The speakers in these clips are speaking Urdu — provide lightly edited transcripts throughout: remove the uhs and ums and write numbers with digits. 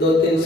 2-3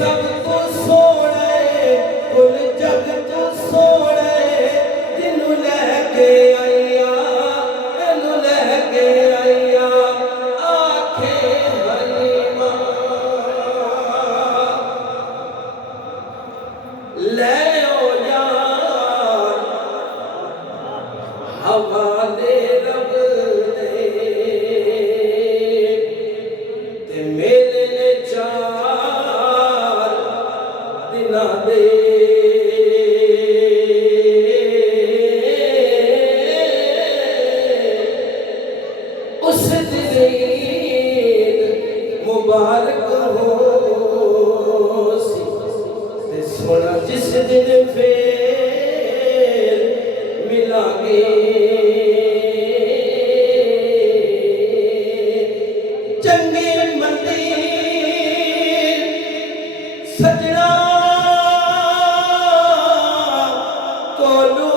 سب تو سونے کل جگ تو سونے جنوں لے کے آئیا اینوں لے کے آئیا آکھے حلیمہ لے او یار حوالے رب دے تے میرے نے چار دنا دے اس دن عید مبارک ہو سی تے سونا جس دن پھر ملا گے چنگی مندی سجنا کولو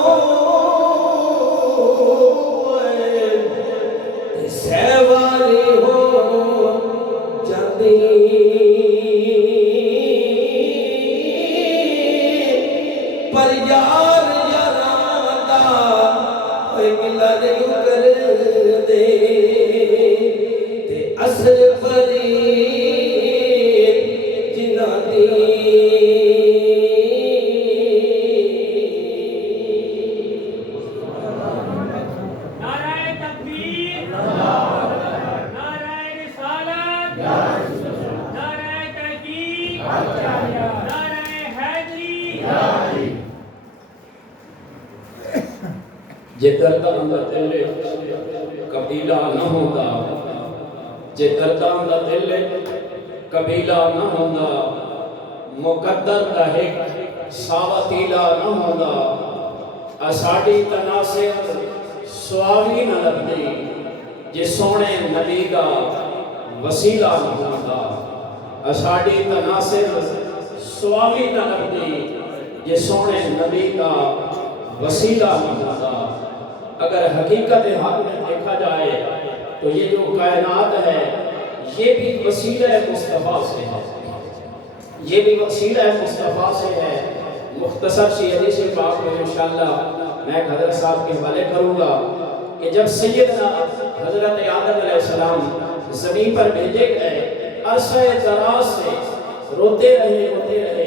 سہوالی ہو جاندی پر یار یاراں دا ہوئے ملا نہیں کر دے تے اصل فرید جنہاں دی نعرہ تکبیر، نعرہ رسالت، نعرہ تحقیق، نعرہ حیدری۔ جے درداں دا دل قبیلہ نہ ہوندا، جے درداں دا دل قبیلہ نہ ہوندا، مقدر دا ایک ساوتیلا نہ ہوندا، اساڈی تناسب سوالی نہ لگدی، جے سونے نبی دا وسیلہ نہ ہوندا، اساڈی تناسب سوالی نہ لگدی، جے سونے نبی دا وسیلہ نہ ہوتا۔ اگر حقیقت حال میں دیکھا جائے تو یہ جو کائنات ہے یہ بھی وسیلہ مصطفیٰ سے ہے، یہ بھی وسیلہ مصطفیٰ سے ہے۔ مختصر سی حدیث پاک میں انشاءاللہ میں ایک حضرت صاحب کے حوالے کروں گا کہ جب سیدنا حضرت آدم علیہ السلام زمین پر بھیجے گئے، عرصہ دراز سے روتے رہے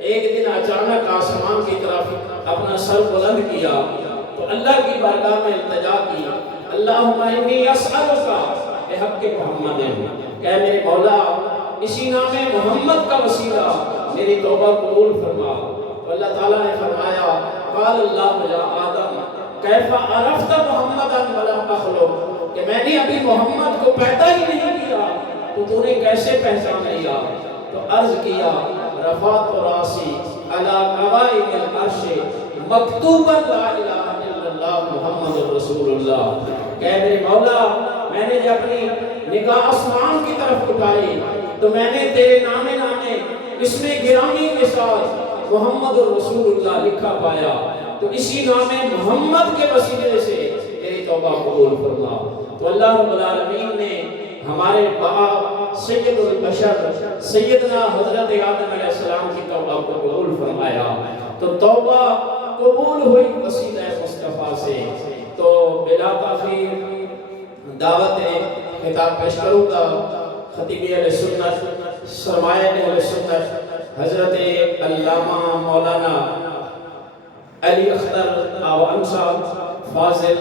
ایک دن اچانک آسمان کی طرف اپنا سر بلند کیا تو اللہ کی بارگاہ میں التجا کی، اللہم انی اسألک بحق محمد، کہ میرے مولا اسی نام محمد کا وسیلہ میری توبہ قبول فرما۔ تو اللہ تعالیٰ نے فرمایا قال اللہ یا آدم کیف عرفت محمدا ولم اخلق، کہ میں نے ابھی محمد کو پیدا ہی نہیں کیا تو نے کیسے پہچان لیا؟ تو عرض کیا رفعت راسی علی قوائم العرش مکتوبا لا الہ الا اللہ محمد رسول اللہ، کہ میرے مولا میں نے جب اپنی نگاہ آسمان کی طرف اٹھائی تو میں نے تیرے نامے اس میں گرامی کے ساتھ محمد رسول اللہ لکھا پایا، تو اسی نام محمد کے وسیلے سے تیری توبہ قبول فرما۔ تو اللہ رب العالمین نے ہمارے باپ سید البشر سیدنا حضرت آدم علیہ السلام کی توبہ کو قبول فرمایا، تو توبہ قبول ہوئی وسیلہ مصطفیٰ سے۔ تو بلا تاخیر دعوت خطاب پیش کروں گا خطیب اہل سنت سرمایہ اہل سنت حضرت علامہ مولانا علی اختر آوان صاحب فاضل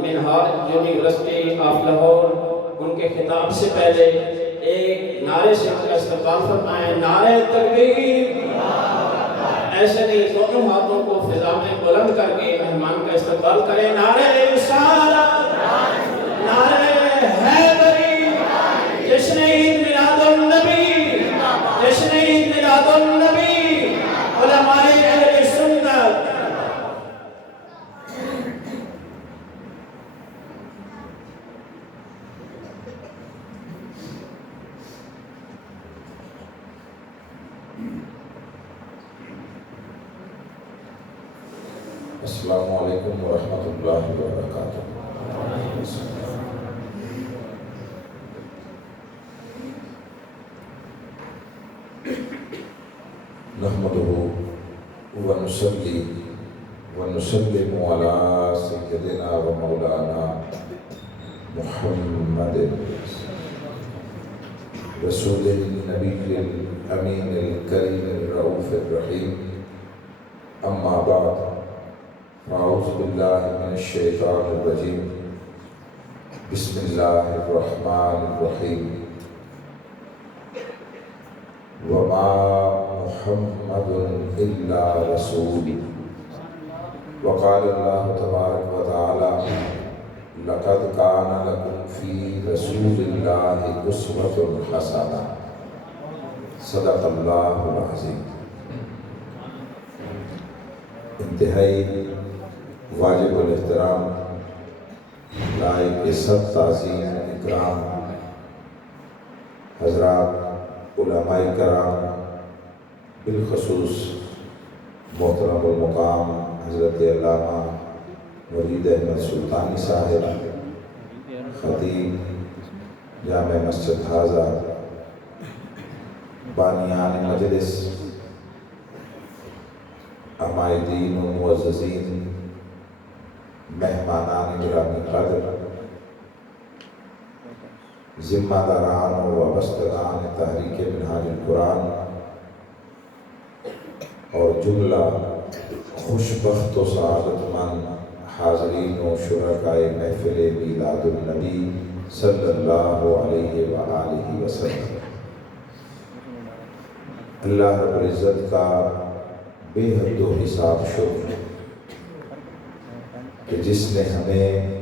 منہاج یونیورسٹی آف لاہور، ان کے خطاب سے پہلے ایک نعرے سے ان کا استقبال فرمائیں، نعرہ تکبیر۔ ایسے نہیں، دونوں ہاتھوں کو فضا میں بلند کر کے مہمان کا استقبال کریں، نعرہ رسالت، نعرہ حیدری، جشن عید میلاد النبی، جشن عید میلاد النبی، علماء اہل سنت۔ السلام علیکم ورحمۃ اللہ وبرکاتہ۔ نحمده ونصلي ونسلم على سيدنا ومولانا محمد رسول النبي الأمين الكريم الرؤوف الرحيم. أما بعد، فأعوذ بالله من الشيطان الرجيم. بسم الله الرحمن الرحيم. وما محمد إلا رسول. وقال الله تبارك وتعالى: لقد كان لكم في رسول الله أسوة حسنة. صدق اللہ العظیم. انتہائی واجب الاحترام، لائق سب تعظیم اکرام حضرات علماء کرام، بالخصوص محترم المقام حضرت علامہ مرید احمد سلطانی صاحب، خطیب جامع مسجد حاضہ، بانیان مجلس، عمائدین و معززین، مہمانان گرامی قدر، ذمہ داران و وابستگان تحریک منہاج القرآن اور جملہ خوشبخت و سعادت مند حاضرین و شرکائے محفل میلاد النبی صلی اللہ علیہ وآلہ وسلم، اللہ رب العزت کا بے حد و حساب شکر کہ جس نے ہمیں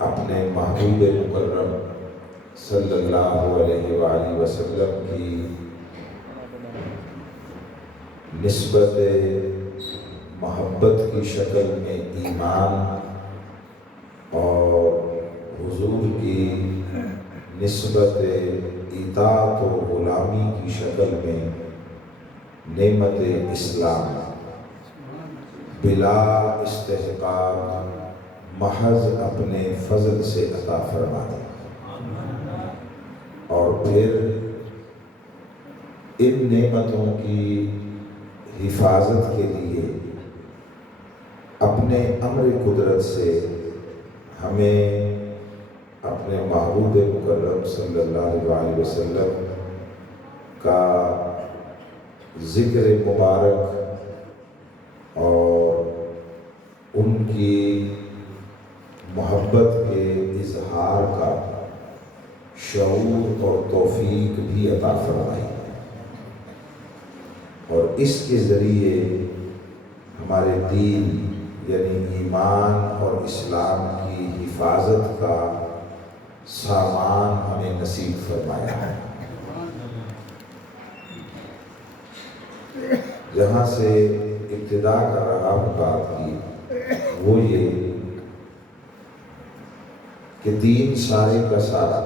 اپنے محبوب مکرم صلی اللہ علیہ وآلہ وسلم کی نسبت محبت کی شکل میں ایمان اور حضور کی نسبت اطاعت و غلامی کی شکل میں نعمت اسلام بلا استحقاق محض اپنے فضل سے عطا فرما دی، اور پھر ان نعمتوں کی حفاظت کے لیے اپنے امر قدرت سے ہمیں اپنے محبوب مکرم صلی اللہ علیہ وسلم کا ذکر مبارک اور ان کی محبت کے اظہار کا شعور اور توفیق بھی عطا فرمائی، اور اس کے ذریعے ہمارے دین یعنی ایمان اور اسلام کی حفاظت کا سامان ہمیں نصیب فرمایا ہے۔ جہاں سے ابتدا کر رہا ہوں بات کی، وہ یہ کہ دین سارے کا سارا،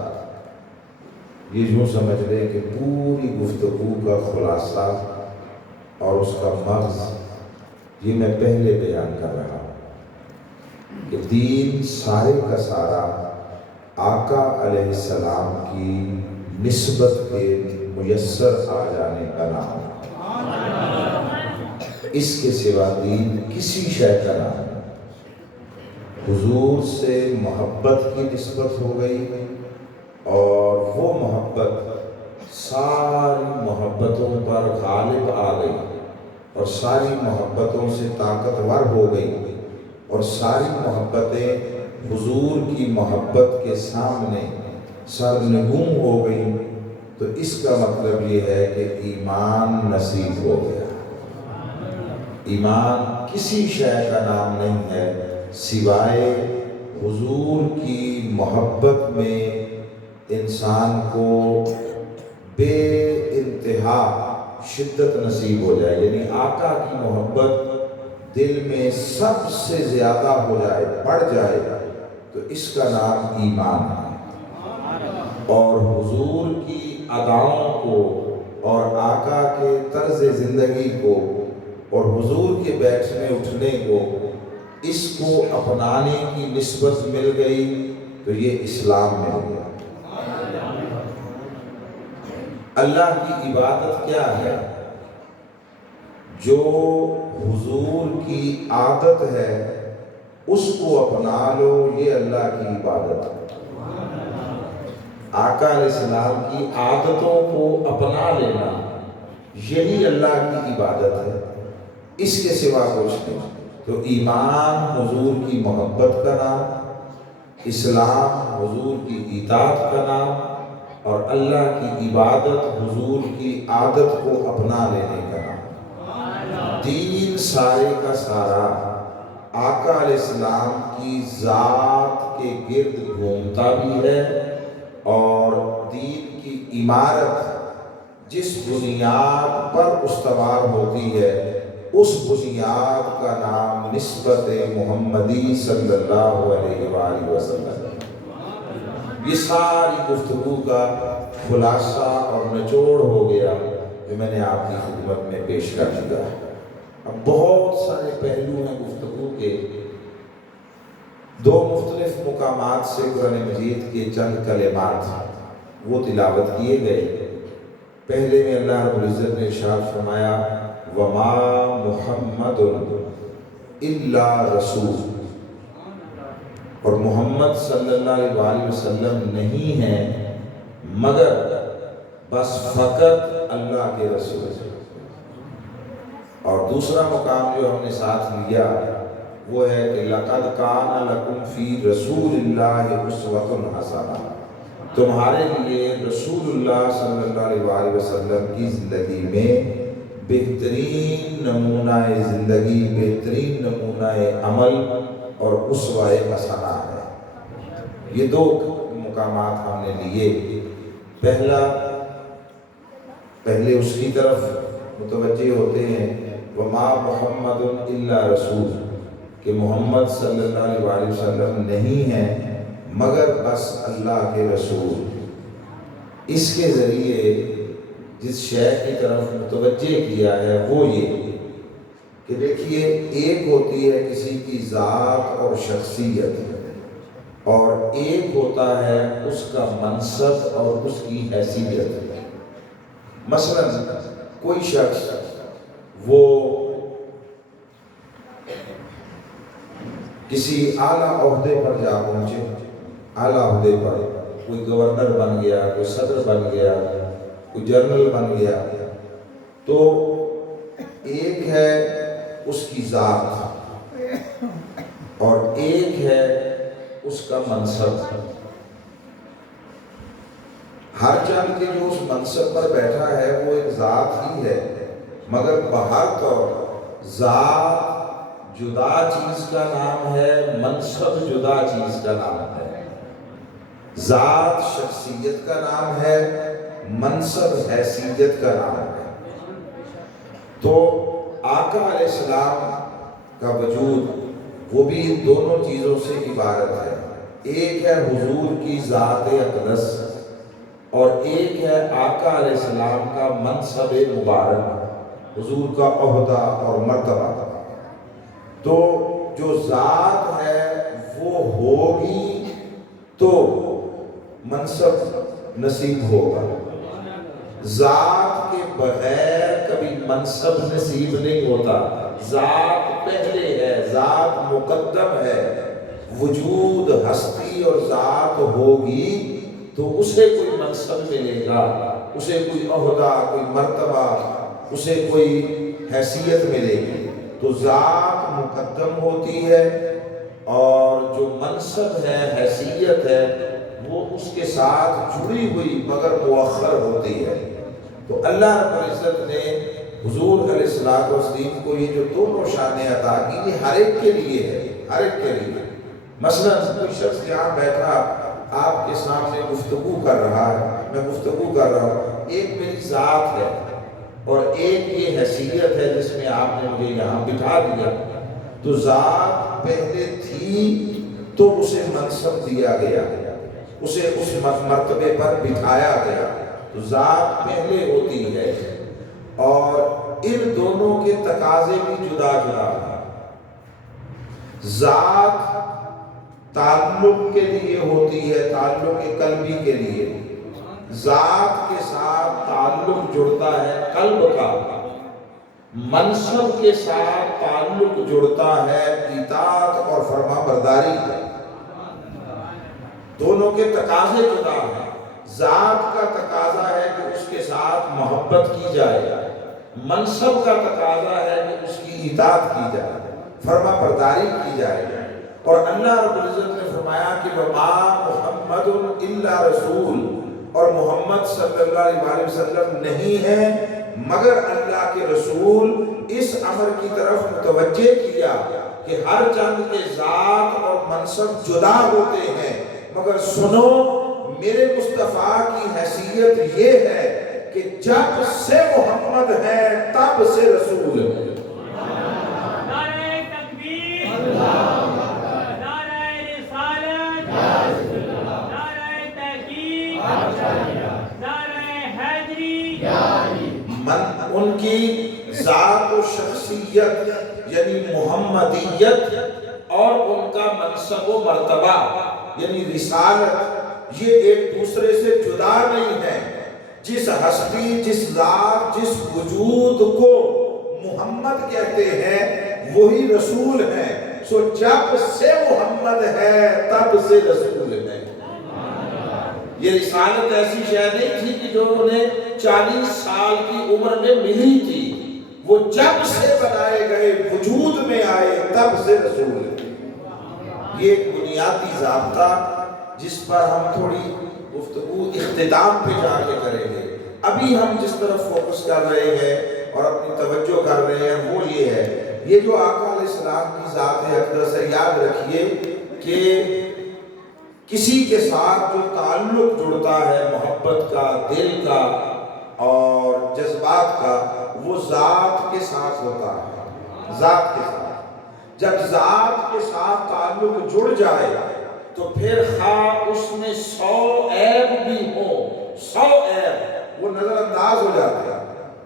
یہ جو سمجھ لیں کہ پوری گفتگو کا خلاصہ اور اس کا مغز یہ میں پہلے بیان کر رہا ہوں کہ دین سارے کا سارا آقا علیہ السلام کی نسبت کے میسر آ جانے کا نام ہے۔ اس کے سوا دین کسی شے کا نام ہے۔ حضور سے محبت کی نسبت ہو گئی، اور وہ محبت ساری محبتوں پر غالب آ گئی، اور ساری محبتوں سے طاقتور ہو گئی، اور ساری محبتیں حضور کی محبت کے سامنے سرنگوں ہو گئی۔ تو اس کا مطلب یہ ہے کہ ایمان نصیب ہو گیا۔ ایمان کسی شے کا نام نہیں ہے سوائے حضور کی محبت میں انسان کو بے انتہا شدت نصیب ہو جائے، یعنی آقا کی محبت دل میں سب سے زیادہ ہو جائے، بڑھ جائے، تو اس کا نام ایمان ہے۔ اور حضور کی اداؤں کو اور آقا کے طرز زندگی کو اور حضور کے بیٹھنے اٹھنے کو، اس کو اپنانے کی نسبت مل گئی تو یہ اسلام مل گیا۔ اللہ کی عبادت کیا ہے؟ جو حضور کی عادت ہے اس کو اپنا لو، یہ اللہ کی عبادت ہے۔ آقا علیہ السلام کی عادتوں کو اپنا لینا یہی اللہ کی عبادت ہے، اس کے سوا کچھ نہیں۔ تو ایمان حضور کی محبت کا نام، اسلام حضور کی اطاعت کا نام، اور اللہ کی عبادت حضور کی عادت کو اپنا لینے کا نام۔ دین سارے کا سارا آقا علیہ السلام کی ذات کے گرد گھومتا بھی ہے، اور دین کی عمارت جس بنیاد پر استوار ہوتی ہے اس بنیاد کا نام نسبت محمدی صلی اللہ علیہ وآلہ وسلم۔ یہ ساری گفتگو کا خلاصہ اور نچوڑ ہو گیا جو میں نے آپ کی خدمت میں پیش کر دیا۔ اب بہت سارے پہلو ہیں گفتگو کے، دو مختلف مقامات سے قرآن مجید کے چند کلمات وہ تلاوت کیے گئے۔ پہلے میں اللہ رب العزت نے ارشاد فرمایا وما محمد الا رسول، اور محمد صلی اللہ علیہ وآلہ وسلم نہیں ہیں مگر بس فقط اللہ کے رسول۔ اور دوسرا مقام جو ہم نے ساتھ لیا وہ ہے کہ لقد کان لکم فی رسول اللہ اسوۃ حسنہ، تمہارے لیے رسول اللہ صلی اللہ علیہ وآلہ وسلم کی زندگی میں بہترین نمونہ زندگی، بہترین نمونہ عمل اور اسوہ حسنہ ہے۔ یہ دو مقامات ہم نے لیے۔ پہلے اس کی طرف متوجہ ہوتے ہیں وما محمد الا رسول، کہ محمد صلی اللہ علیہ وآلہ وسلم نہیں ہیں مگر بس اللہ کے رسول۔ اس کے ذریعے جس شے کی طرف متوجہ کیا ہے وہ یہ کہ دیکھیے، ایک ہوتی ہے کسی کی ذات اور شخصیت، اور ایک ہوتا ہے اس کا منصب اور اس کی حیثیت۔ مثلا کوئی شخص وہ کسی اعلیٰ عہدے پر جا پہنچے، اعلیٰ عہدے پر کوئی گورنر بن گیا، کوئی صدر بن گیا، کوئی جنرل بن گیا، تو ایک ہے اس کی ذات اور ایک ہے اس کا منصب۔ ہر جان کے جو اس منصب پر بیٹھا ہے وہ ایک ذات ہی ہے، مگر بہر طور ذات جدا چیز کا نام ہے، منصب جدا چیز کا نام ہے۔ ذات شخصیت کا نام ہے، منصب حیثیت کا نام ہے۔ تو آقا علیہ السلام کا وجود وہ بھی ان دونوں چیزوں سے عبارت ہے۔ ایک ہے حضور کی ذات اقدس اور ایک ہے آقا علیہ السلام کا منصب مبارک، حضور کا عہدہ اور مرتبہ۔ تو جو ذات ہے وہ ہوگی تو منصب نصیب ہوگا، ذات کے بغیر کبھی منصب نصیب نہیں ہوتا۔ ذات پہلے ہے، ذات مقدم ہے، وجود ہستی اور ذات ہوگی تو اسے کوئی منصب ملے گا، اسے کوئی عہدہ، کوئی مرتبہ، اسے کوئی حیثیت ملے گی۔ تو ذات مقدم ہوتی ہے اور جو منصب ہے، حیثیت ہے، وہ اس کے ساتھ جڑی ہوئی مگر مؤخر ہوتی ہے۔ تو اللہ رب العزت نے حضور علیہ السلام کو یہ جو دونوں شانیں عطا کی، یہ ہر ایک کے لیے ہے، ہر ایک کے لیے۔ مثلا کوئی شخص یہاں بیٹھا آپ کے سامنے گفتگو کر رہا ہے، میں گفتگو کر رہا ہوں، ایک میری ذات ہے اور ایک یہ حیثیت ہے جس میں آپ نے مجھے یہاں بٹھا دیا۔ تو ذات پہلے تھی تو اسے منصب دیا گیا، اسے اس مرتبے پر بٹھایا گیا۔ تو ذات پہلے ہوتی ہے اور ان دونوں کے تقاضے بھی جدا جدا ہیں۔ ذات تعلق کے لیے ہوتی ہے، تعلق قلبی کے لیے، ذات کے ساتھ تعلق جڑتا ہے قلب کا، منصب کے ساتھ تعلق جڑتا ہے اطاعت اور فرما برداری کا، دونوں کے تقاضے جدا ہیں۔ ذات کا تقاضا ہے کہ اس کے ساتھ محبت کی جائے، منصب کا تقاضا ہے کہ اس کی اطاعت کی جائے، فرما برداری کی جائے۔ اور اللہ رب العزت نے فرمایا کہ وما محمد الا رسول، اور محمد صلی اللہ علیہ وسلم نہیں ہے مگر اللہ کے رسول۔ اس امر کی طرف متوجہ کیا کہ ہر چند کے ذات اور منصب جدا ہوتے ہیں، مگر سنو میرے مصطفیٰ کی حیثیت یہ ہے کہ جب سے محمد ہے تب سے رسول ہے۔ نعرہ تکبیر، نعرہ رسالت، نعرہ تحقیق، نعرہ حیدری۔ ان کی ذات و شخصیت یعنی محمدیت اور ان کا منصب و مرتبہ یعنی رسالت یہ ایک دوسرے سے جدا نہیں ہے۔ جس ہستی، جس ذات، جس وجود کو محمد کہتے ہیں وہی رسول ہے۔ سو جب سے محمد ہے تب سے رسول ہے۔ یہ رسالت ایسی شے نہیں تھی کہ جو انہیں 40 سال کی عمر میں ملی تھی، وہ جب سے بنائے گئے وجود میں آئے تب سے رسول ہے۔ یہ ایک بنیادی ضابطہ جس پر ہم تھوڑی گفتگو اختتام پہ جا کے کریں گے۔ ابھی ہم جس طرف فوکس کر رہے ہیں اور اپنی توجہ کر رہے ہیں وہ یہ ہے، یہ جو آقا علیہ السلام کی ذات اقدس ہے، یاد رکھیے کہ کسی کے ساتھ جو تعلق جڑتا ہے محبت کا، دل کا اور جذبات کا، وہ ذات کے ساتھ ہوتا ہے، ذات کے ساتھ۔ جب ذات کے ساتھ تعلق جڑ جائے تو پھر خواہ اس میں 100 عیب بھی ہو، 100 عیب وہ نظر انداز ہو جاتے ہیں،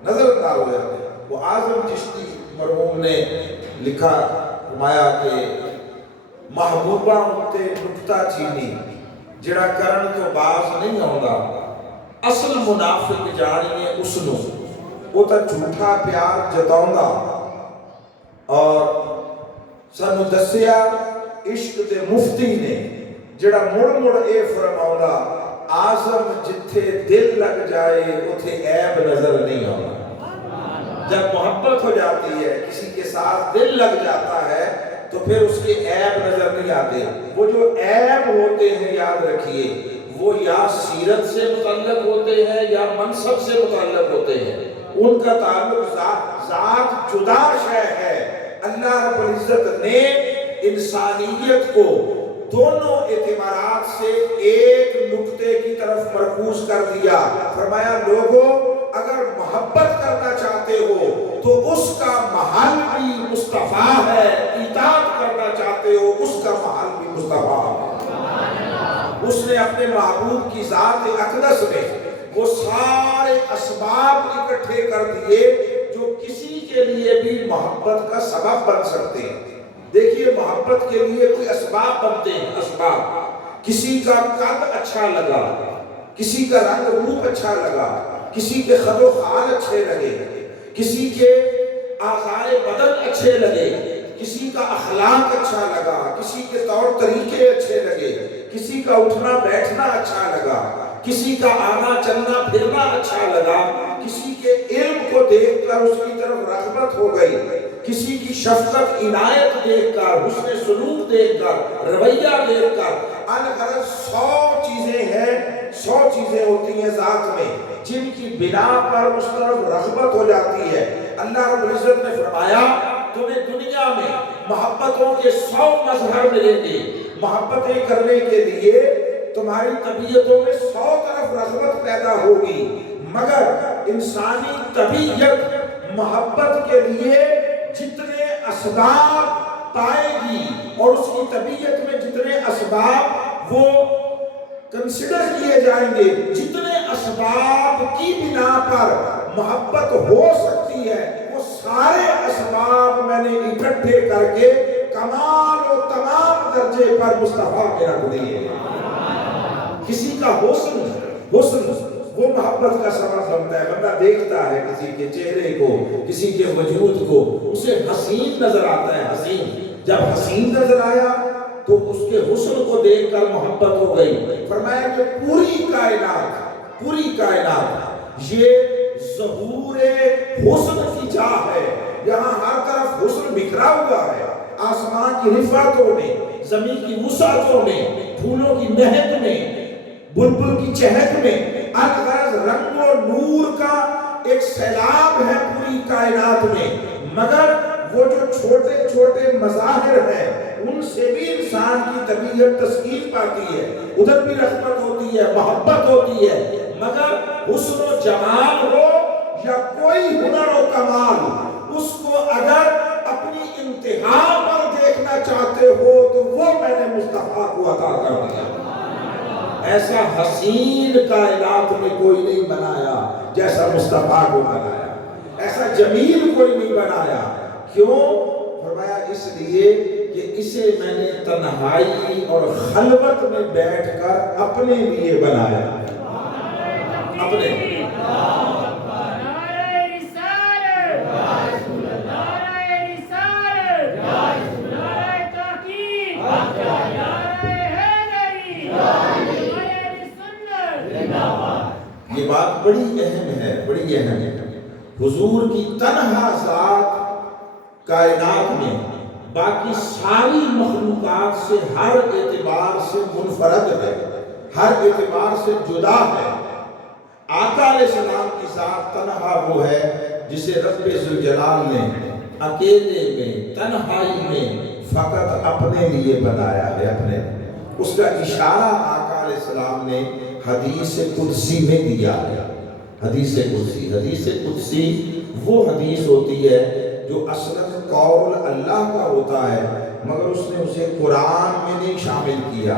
نظر انداز ہو جاتے ہیں۔ وہ اعظم چشتی مرحوم نے لکھا، فرمایا کہ محبوبہ اُتے نکتہ چینی جڑا کرن تو باز نہیں آਉਂدا، اصل منافق جانیے اس نو وہ تا جھوٹا پیار جتاؤندا۔ اور سانو دسیا عشق دے مفتی نے جڑا مڑ مڑ اے فرماؤندا، اعظم جتھے دل لگ جائے اتھے عیب نظر نہیں آتا۔ جب محبت ہو جاتی ہے، کسی کے ساتھ دل لگ جاتا ہے تو پھر اس کے عیب نظر نہیں آتے۔ وہ جو عیب ہوتے ہیں یاد رکھیے وہ یا سیرت سے متعلق ہوتے ہیں یا منصب سے متعلق ہوتے ہیں، ان کا تعلق ذات جدا شے ہے۔ اللہ رب العزت نے انسانیت کو دونوں اعتبارات سے ایک نقطے کی طرف مرکوز کر دیا۔ فرمایا لوگوں اگر محبت کرنا چاہتے ہو تو اس کا محل بھی مصطفیٰ ہے، اطاعت کرنا چاہتے ہو اس کا محل بھی مصطفیٰ ہے۔ اس نے اپنے محبوب کی ذات اقدس میں وہ سارے اسباب اکٹھے کر دیے جو کسی کے لیے بھی محبت کا سبب بن سکتے ہیں۔ دیکھیے محبت کے لیے کوئی اسباب بنتے ہیں، اسباب۔ کسی کا قد اچھا لگا، کسی کا رنگ روپ اچھا لگا، کسی کے خد و خال اچھے لگے، کسی کے اعضائے بدن اچھے لگے، کسی کا اخلاق اچھا لگا، کسی کے طور طریقے اچھے لگے، کسی کا اٹھنا بیٹھنا اچھا لگا، کسی کا آنا چلنا پھرنا اچھا لگا، کسی کے علم کو دیکھ کر اس کی طرف رغبت ہو گئی، کسی کی شفقت عنایت دیکھ کر، حسن سلوک دیکھ کر، رویہ دیکھ کر، الغرض 100 چیزیں ہیں، 100 چیزیں ہوتی ہیں ذات میں جن کی بنا پر اس طرف رغبت ہو جاتی ہے۔ اللہ رب العزت نے فرمایا تمہیں دنیا میں محبتوں کے 100 مظہر ملیں گے، محبتیں کرنے کے لیے تمہاری طبیعتوں میں 100 طرف رغبت پیدا ہوگی، مگر انسانی طبیعت محبت کے لیے جتنے اسباب پائے گی اور اس کی طبیعت میں جتنے اسباب وہ کنسیڈر کیے جائیں گے، جتنے اسباب کی بنا پر محبت ہو سکتی ہے وہ سارے اسباب میں نے اکٹھے کر کے کمال و تمام درجے پر مصطفیٰ کے رکھ دیے۔ کسی کا حسن وہ محبت کا سبب بنتا ہے. بندہ دیکھتا ہے کسی کے چہرے کو, کسی کے وجود کو, اسے حسین نظر آتا ہے. حسین جب حسین نظر آیا تو اس کے حسن کو دیکھ کر محبت ہو گئی. فرمایا کہ پوری کائنات یہ ظہور حسن کی جا ہے. یہاں ہر طرف حسن بکھرا ہوا ہے. آسمان کی رفعتوں میں, زمین کی وسعتوں میں, پھولوں کی مہک میں, بلبل کی چہک میں, الغرض رنگ و نور کا ایک سیلاب ہے پوری کائنات میں. مگر وہ جو چھوٹے چھوٹے مظاہر ہیں ان سے بھی انسان کی طبیعت تسکین پاتی ہے. ادھر بھی رحمت ہوتی ہے, محبت ہوتی ہے. مگر حسن و جمال ہو یا کوئی ہنر و کمال, اس کو اگر اپنی انتہا پر دیکھنا چاہتے ہو تو وہ میں نے مصطفیٰ کو عطا کر دیا. ایسا حسین کائنات میں کوئی نہیں بنایا جیسا مصطفیٰ کو بنایا. ایسا جمیل کوئی نہیں بنایا. کیوں؟ فرمایا اس لیے کہ اسے میں نے تنہائی اور خلوت میں بیٹھ کر اپنے لیے بنایا. اپنے یہ بات بڑی اہم ہے, بڑی اہم ہے. حضور کی تنہا ذات کائنات میں باقی ساری مخلوقات سے ہر اعتبار سے منفرد ہے, ہر اعتبار سے جدا ہے. آقا علیہ السلام کی ذات تنہا وہ ہے جسے رب ذوالجلال نے اکیلے میں, تنہائی میں فقط اپنے لیے بنایا ہے. اپنے اس کا اشارہ آقا علیہ السلام نے حدیث قدسی میں دیا ہے. حدیث قدسی وہ حدیث ہوتی ہے جو اصلاً قول اللہ کا ہوتا ہے, مگر اس نے اسے قرآن میں نہیں شامل کیا.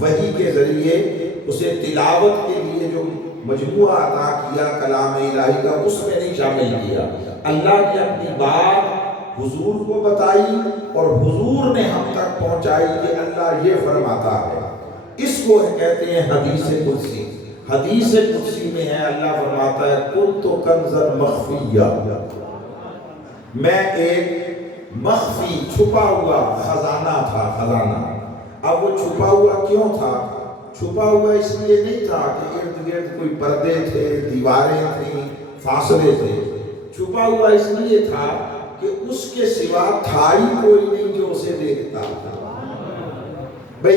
وحی کے ذریعے اسے تلاوت کے لیے جو مجموعہ عطا کیا کلام الہی کا, اس میں نہیں شامل کیا. اللہ نے اپنی بات حضور کو بتائی اور حضور نے ہم تک پہنچائی کہ اللہ یہ فرماتا ہے. اس کو کہتے ہیں حدیث قدسی. حدیث قدسی میں ہے اللہ فرماتا ہے کنت کنزا مخفیہ, میں ایک مخفی چھپا ہوا خزانہ تھا. خزانہ اب وہ چھپا ہوا کیوں تھا؟ چھپا ہوا اس لیے نہیں تھا کہ ارد گرد کوئی پردے تھے, دیواریں تھیں, فاصلے تھے. چھپا ہوا اس لیے تھا کہ اس کے سوا تھا ہی کوئی نہیں جو اسے دیکھتا. بھئی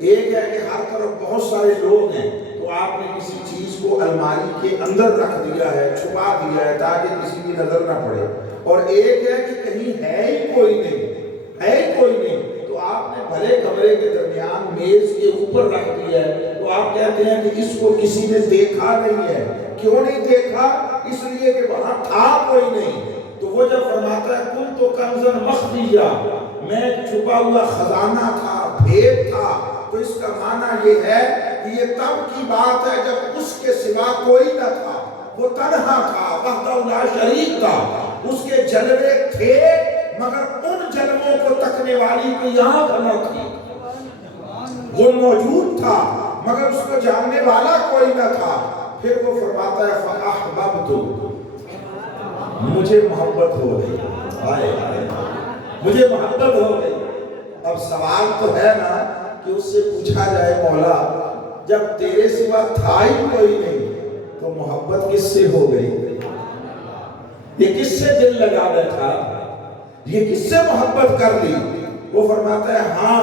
ایک ہے کہ ہر طرف بہت سارے لوگ ہیں تو آپ نے کسی چیز کو الماری کے اندر رکھ دیا ہے, چھپا دیا ہے تاکہ کسی کی نظر نہ پڑے. اور ایک ہے کہ کہیں ہے ہی کوئی نہیں, تو آپ نے بھلے کمرے کے درمیان میز کے اوپر رکھ دیا ہے تو آپ کہتے ہیں کہ اس کو کسی نے دیکھا نہیں ہے. کیوں نہیں دیکھا؟ اس لیے کہ وہاں تھا کوئی نہیں. تو وہ جب فرماتا ہے کنت کنزا مخفیہ, میں چھپا ہوا خزانہ تھا, بھید تھا, تو اس کا معنی یہ ہے کہ یہ تب کی بات ہے جب اس کے سوا کوئی نہ تھا. وہ تنہا تھا, وحدہ لا شریک تھا. اس کے جلوے تھے مگر ان جلووں کو تکنے والی کوئی آنکھ نہ تھی. وہ موجود تھا مگر اس کو جاننے والا کوئی نہ تھا. پھر وہ فرماتا ہے فَأَحْبَبْتُ, مجھے محبت ہو گئی. مجھے محبت ہو گئی. اب سوال تو ہے نا کہ اس سے پوچھا جائے مولا جب تیرے سوا تھا ہی کوئی نہیں تو محبت کس سے ہو گئی؟ یہ کس سے دل لگا بیٹھا؟ یہ کس سے محبت کر لی؟ وہ فرماتا ہے ہاں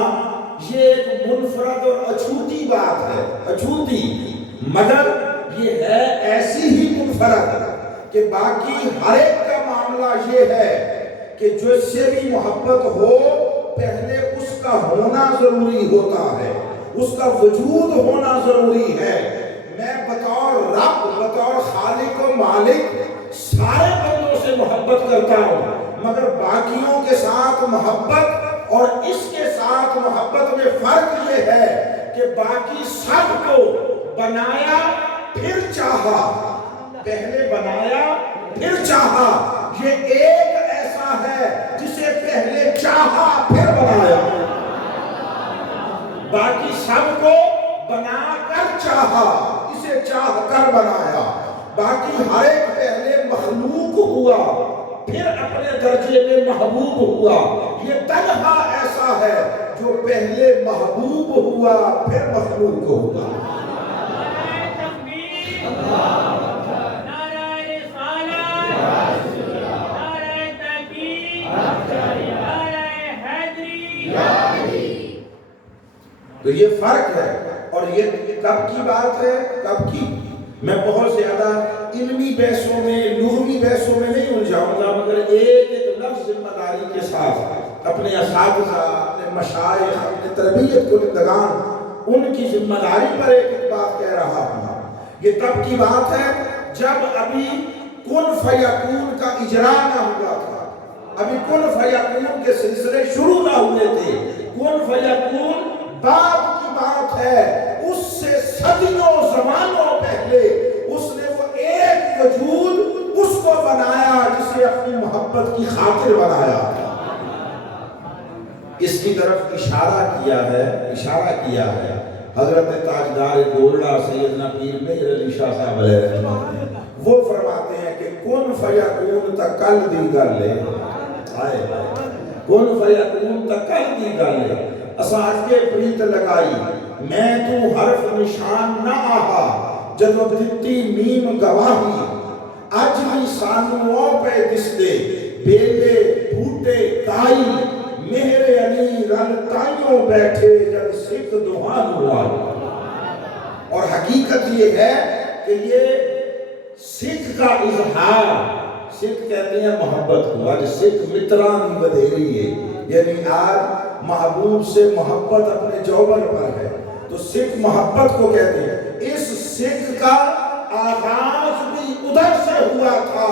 یہ ایک منفرد اور اچھوتی بات ہے, اچھوتی, مگر یہ ہے ایسی ہی منفرد کہ باقی ہر ایک کا معاملہ یہ ہے کہ جو اس سے بھی محبت ہو پہلے اس کا ہونا ضروری ہوتا ہے, اس کا وجود ہونا ضروری ہے. میں بطور رب, بطور خالق و مالک سارے بندوں سے محبت کرتا ہوں, مگر باقیوں کے ساتھ محبت اور اس کے ساتھ محبت میں فرق یہ ہے کہ باقی سب کو بنایا پھر چاہا, پہلے بنایا پھر چاہا. یہ ایک ایسا ہے جسے پہلے چاہا پھر بنایا. باقی سب کو بنا کر چاہا, اسے چاہ کر بنایا. باقی ہر ایک پہلے مخلوق ہوا پھر اپنے درجے میں محبوب ہوا. یہ تنہا ایسا ہے جو پہلے محبوب ہوا پھر مخلوق ہوا. نعرہ تکبیر، نعرہ رسالت، نعرہ تحقیق، نعرہ حیدری. تو یہ فرق ہے. اور یہ کب کی بات ہے؟ کب کی؟ میں بہت زیادہ علمی بحثوں میں لغوی بحثوں میں نہیں الجھاؤں گا، مگر ایک لفظ ذمہ داری کے ساتھ اپنے اساتذہ، اپنے مشائخ، اپنے تربیت کنندگان، ان کی ذمہ داری پر ایک بات کہہ رہا ہوں. یہ تب کی بات ہے جب ابھی کن فیکون کا اجرا نہ ہوا تھا. ابھی کن فیکون کے سلسلے شروع نہ ہوئے تھے. کن فیکون بعد کی بات ہے. اس سے صدیوں زمانوں پہلے اس نے وہ ایک وجود اس کو بنایا جسے اپنی محبت کی خاطر بنایا. اس کی طرف اشارہ کیا ہے حضرت تاجدار گولڑا سیدنا پیر مہر علی شاہ صاحب علیہ رحمۃ. وہ فرماتے ہیں کہ کن فیکون تا کل دی گل ہے. کن فیکون تا کل دی گل ہے. اساں کے پریت لگائی میں تو حرف نشان نہ آہا جدو دتی میم گواہی. اج بھی سانو پہ دس دے بیلے بھوٹے کائی. مہر علی رل تائیوں بیٹھے جب سکھ دہان ہوا. اور حقیقت یہ ہے کہ یہ سکھ کا اظہار، سکھ کہتے ہیں محبت کو. آج سکھ متران بدھیری ہے، یعنی آج محبوب سے محبت اپنے جوبن پر ہے تو سکھ محبت کو کہتے ہیں. اس سکھ کا آغاز بھی ادھر سے ہوا تھا،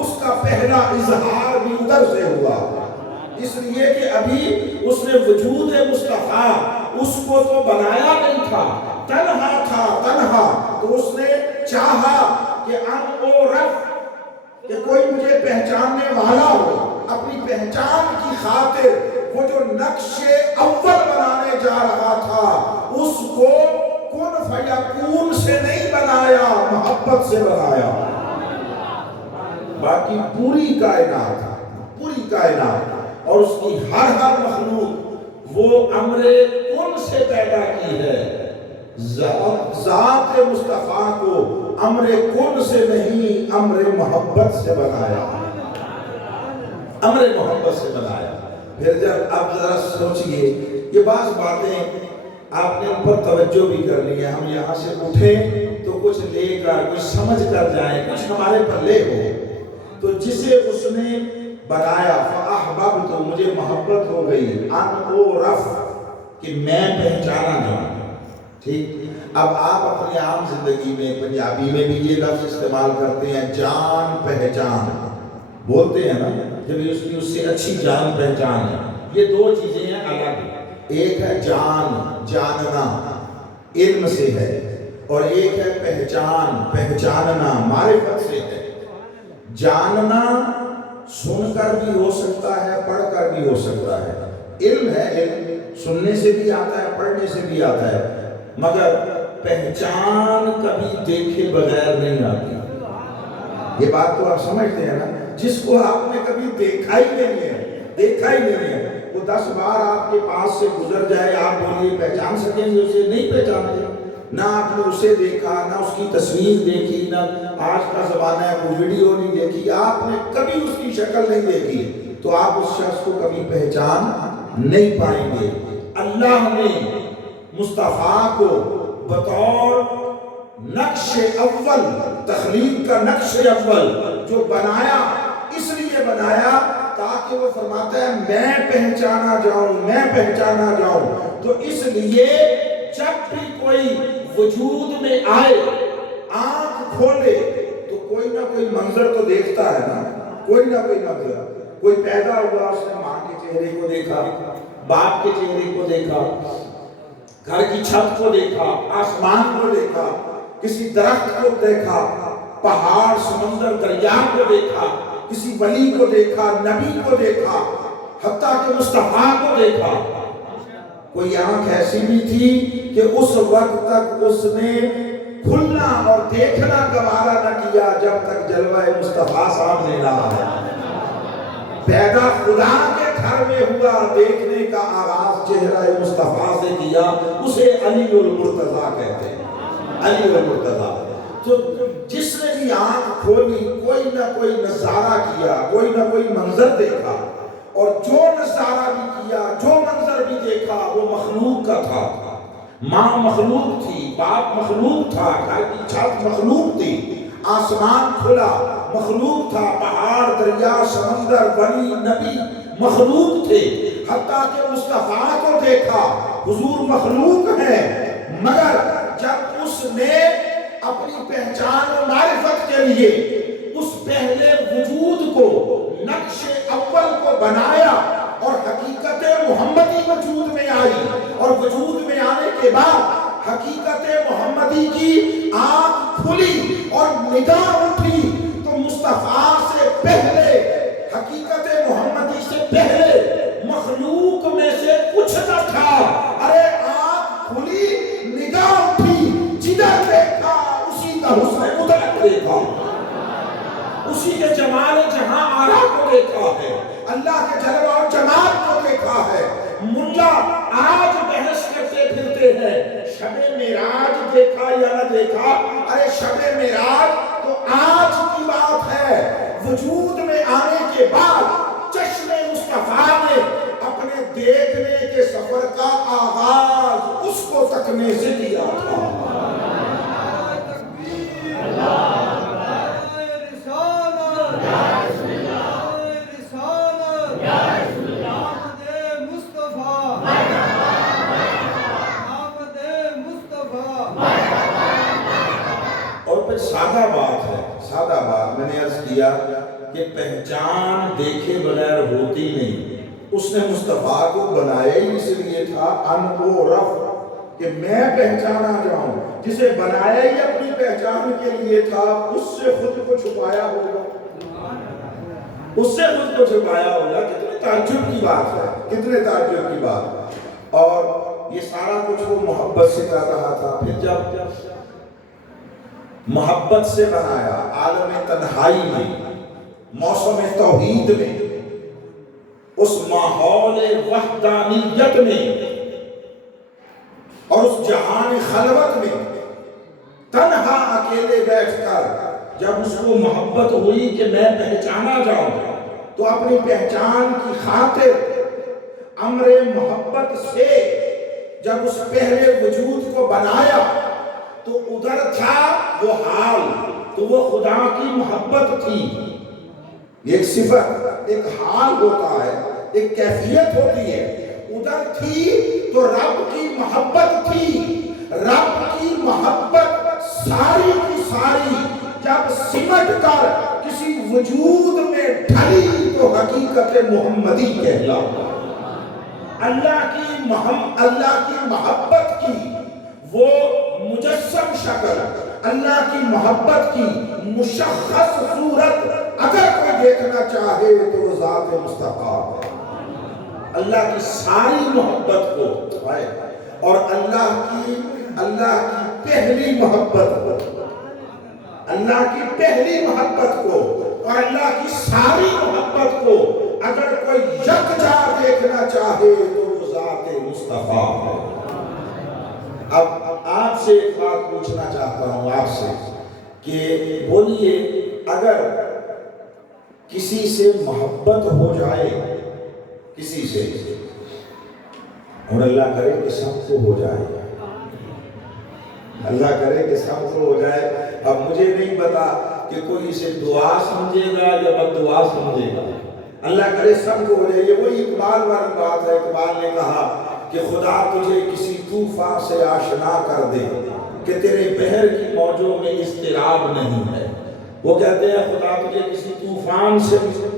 اس کا پہلا اظہار بھی ادھر سے ہوا. اس لیے کہ ابھی اس نے وجود مصطفیٰ اس کو تو بنایا نہیں تھا، تنہا تھا تنہا. تو اس نے چاہا کہ ان او رف، کہ کوئی مجھے پہچاننے والا ہو. اپنی پہچان کی خاطر وہ جو نقش اول بنانے جا رہا تھا اس کو کن فیکون سے نہیں بنایا، محبت سے بنایا. باقی پوری کائنات اور اس کی ہر مخلوق وہ امر کن سے پیدا کی ہے. ذات مصطفیٰ کو امر کن سے نہیں، امر محبت سے بنایا. امر محبت سے بنایا. پھر جب اب ذرا سوچئے یہ بعض باتیں آپ نے ان پر توجہ بھی کرنی ہے. ہم یہاں سے اٹھیں تو کچھ لے کر، کچھ سمجھ کر جائیں، کچھ ہمارے پلے ہو. تو جسے اس نے بنایا فاحببت، تو مجھے محبت ہو گئی، ان او رف، کہ میں پہچانا جاؤں. ٹھیک. اب آپ اپنی عام زندگی میں پنجابی میں بھی یہ لفظ استعمال کرتے ہیں، جان پہچان بولتے ہیں نا، جب اس سے اچھی جان پہچان ہے. یہ دو چیزیں ہیں الگ. ایک ہے جاننا علم سے ہے، اور ایک ہے پہچاننا معرفت سے ہے. جاننا سن کر بھی ہو سکتا ہے، پڑھ کر بھی ہو سکتا ہے. علم ہے، علم سننے سے بھی آتا ہے، پڑھنے سے بھی آتا ہے. مگر پہچان کبھی دیکھے بغیر نہیں آتی. یہ بات تو آپ سمجھتے ہیں نا. جس کو آپ نے کبھی دیکھا ہی نہیں ہے وہ 10 بار آپ کے پاس سے گزر جائے، آپ بولیے پہچان سکیں گے اسے؟ نہیں پہچانتے. نہ آپ نے اسے دیکھا، نہ اس کی تصویر دیکھی، نہ آج کا زمانہ ہے وہ ویڈیو نہیں دیکھی، آپ نے کبھی اس کی شکل نہیں دیکھی، تو آپ اس شخص کو کبھی پہچان نہیں پائیں گے. اللہ نے مصطفیٰ کو بطور نقش اول، تخلیق کا نقش اول جو بنایا، اس لیے بنایا تاکہ وہ فرماتا ہے میں پہچانا جاؤں. تو اس لیے جب بھی کوئی وجود میں آئے، آنکھ کھولے تو کوئی نہ کوئی منظر تو دیکھتا ہے نا. کوئی نہ کوئی منظر. کوئی پیدا ہوا، اس نے ماں کے چہرے کو دیکھا، باپ کے چہرے کو دیکھا، گھر کی چھت کو دیکھا، آسمان کو دیکھا، کسی درخت کو دیکھا، پہاڑ، سمندر، دریا کو دیکھا، کسی ولی کو دیکھا، نبی کو دیکھا، حتیٰ کہ مصطفیٰ کو دیکھا. کوئی آنکھ ایسی بھی تھی کہ اس وقت تک اس نے کھلنا اور دیکھنا گوارا نہ کیا جب تک جلوہ مصطفیٰ سامنے نہ آیا۔ پیدا خدا کے گھر میں ہوا، دیکھنے کا آغاز چہرہ مصطفیٰ سے کیا، اسے علی المرتضیٰ کہتے ہیں، علی المرتضیٰ۔ تو جس نے بھی آنکھ کھولی کوئی نہ کوئی نظارہ کیا، کوئی نہ کوئی منظر دیکھا، اور جو نظارہ بھی کیا، جو منظر بھی دیکھا وہ مخلوق کا تھا۔ ماں مخلوق تھی، باپ مخلوق تھا، گھر کی چھت مخلوق تھی، آسمان کھلا مخلوق تھا، پہاڑ دریا سمندر ولی نبی مخلوق تھے، حتیٰ کہ مصطفیٰ کو دیکھا، حضور مخلوق ہیں، مگر جب اس نے اپنی پہچان و معرفت کے لیے اس پہلے وجود کو، نقش اول کو بنایا اور حقیقت محمدی وجود میں آئی، اور وجود میں آنے کے بعد حقیقت محمدی کی آنکھ کھلی اور نگاہ اٹھی، تو مصطفیٰ سے پہلے، حقیقت محمدی سے پہلے مخلوق میں سے کچھ نہ تھا۔ ارے آنکھ کھلی، نگاہ اٹھی، جدھر دیکھا اسی کا حسن مطلق دیکھا، اسی کے جمال جہاں آرا کو دیکھا ہے، اللہ کے جلوہ اور جمال کو دیکھا ہے۔ ملا آج بحث کرتے پھرتے ہیں شب معراج دیکھا یا نہ دیکھا، ارے شب معراج تو آج کی بات ہے، وجود میں آنے کے بعد چشم مصطفیٰ نے اپنے دیکھنے کے سفر کا آغاز اس کو تکنے سے کیا تھا۔ سادہ بات ہے، سادہ بات، میں نے عرض کیا کہ پہچان دیکھے بغیر ہوتی نہیں۔ اس نے مصطفیٰ کو بنایا ہی اس لیے تھا ان و رف، کہ میں پہچانا جاؤں، جسے بنایا ہی اپنی پہچان کے لیے تھا، اس سے خود کو چھپایا ہوگا، اس سے خود کو چھپایا ہوگا۔ کتنے تعجب کی بات ہے، کتنے تعجب کی بات۔ اور یہ سارا کچھ وہ محبت سے کر رہا تھا۔ پھر جب محبت سے بنایا، عالم تنہائی میں، موسم توحید میں، اس ماحول وحدانیت میں اور اس جہان خلوت میں، تنہا اکیلے بیٹھ کر جب اس کو محبت ہوئی کہ میں پہچانا جاؤں، تو اپنی پہچان کی خاطر امر محبت سے جب اس پہلے وجود کو بنایا، تو ادھر تھا وہ حال، تو وہ خدا کی محبت تھی۔ ایک صفت، ایک حال ہوتا ہے، ایک کیفیت ہوتی ہے، ادھر تھی تو رب کی محبت تھی۔ رب کی محبت ساری کی ساری جب سمٹ کر کسی وجود میں ڈھلی تو حقیقت محمدی کہلا۔ اللہ کی محبت کی وہ مجسم شکل، اللہ کی محبت کی مشخص صورت اگر کوئی دیکھنا چاہے تو وہ ذات مصطفیٰ ہے۔ اللہ کی ساری محبت کو اور اللہ کی پہلی محبت کو، اللہ کی پہلی محبت کو اور اللہ کی ساری محبت کو اگر کوئی یکجا دیکھنا چاہے تو وہ ذات مصطفیٰ ہے۔ اب آپ سے ایک بات پوچھنا چاہتا ہوں آپ سے کہ بولیے، اگر کسی سے محبت ہو جائے، کسی سے، اور اللہ کرے کہ سب کو ہو جائے، اللہ کرے کہ سب کو ہو جائے، اب مجھے نہیں پتا کہ کوئی اسے دعا سمجھے گا یا بد دعا سمجھے گا، اللہ کرے سب کو ہو جائے۔ یہ وہی اقبال والی بات ہے، اقبال نے کہا کہ خدا تجھے کسی طوفان سے آشنا کر دے کہ تیرے بحر کی موجوں میں اضطراب نہیں ہے۔ وہ کہتے ہیں خدا تجھے کسی طوفان سے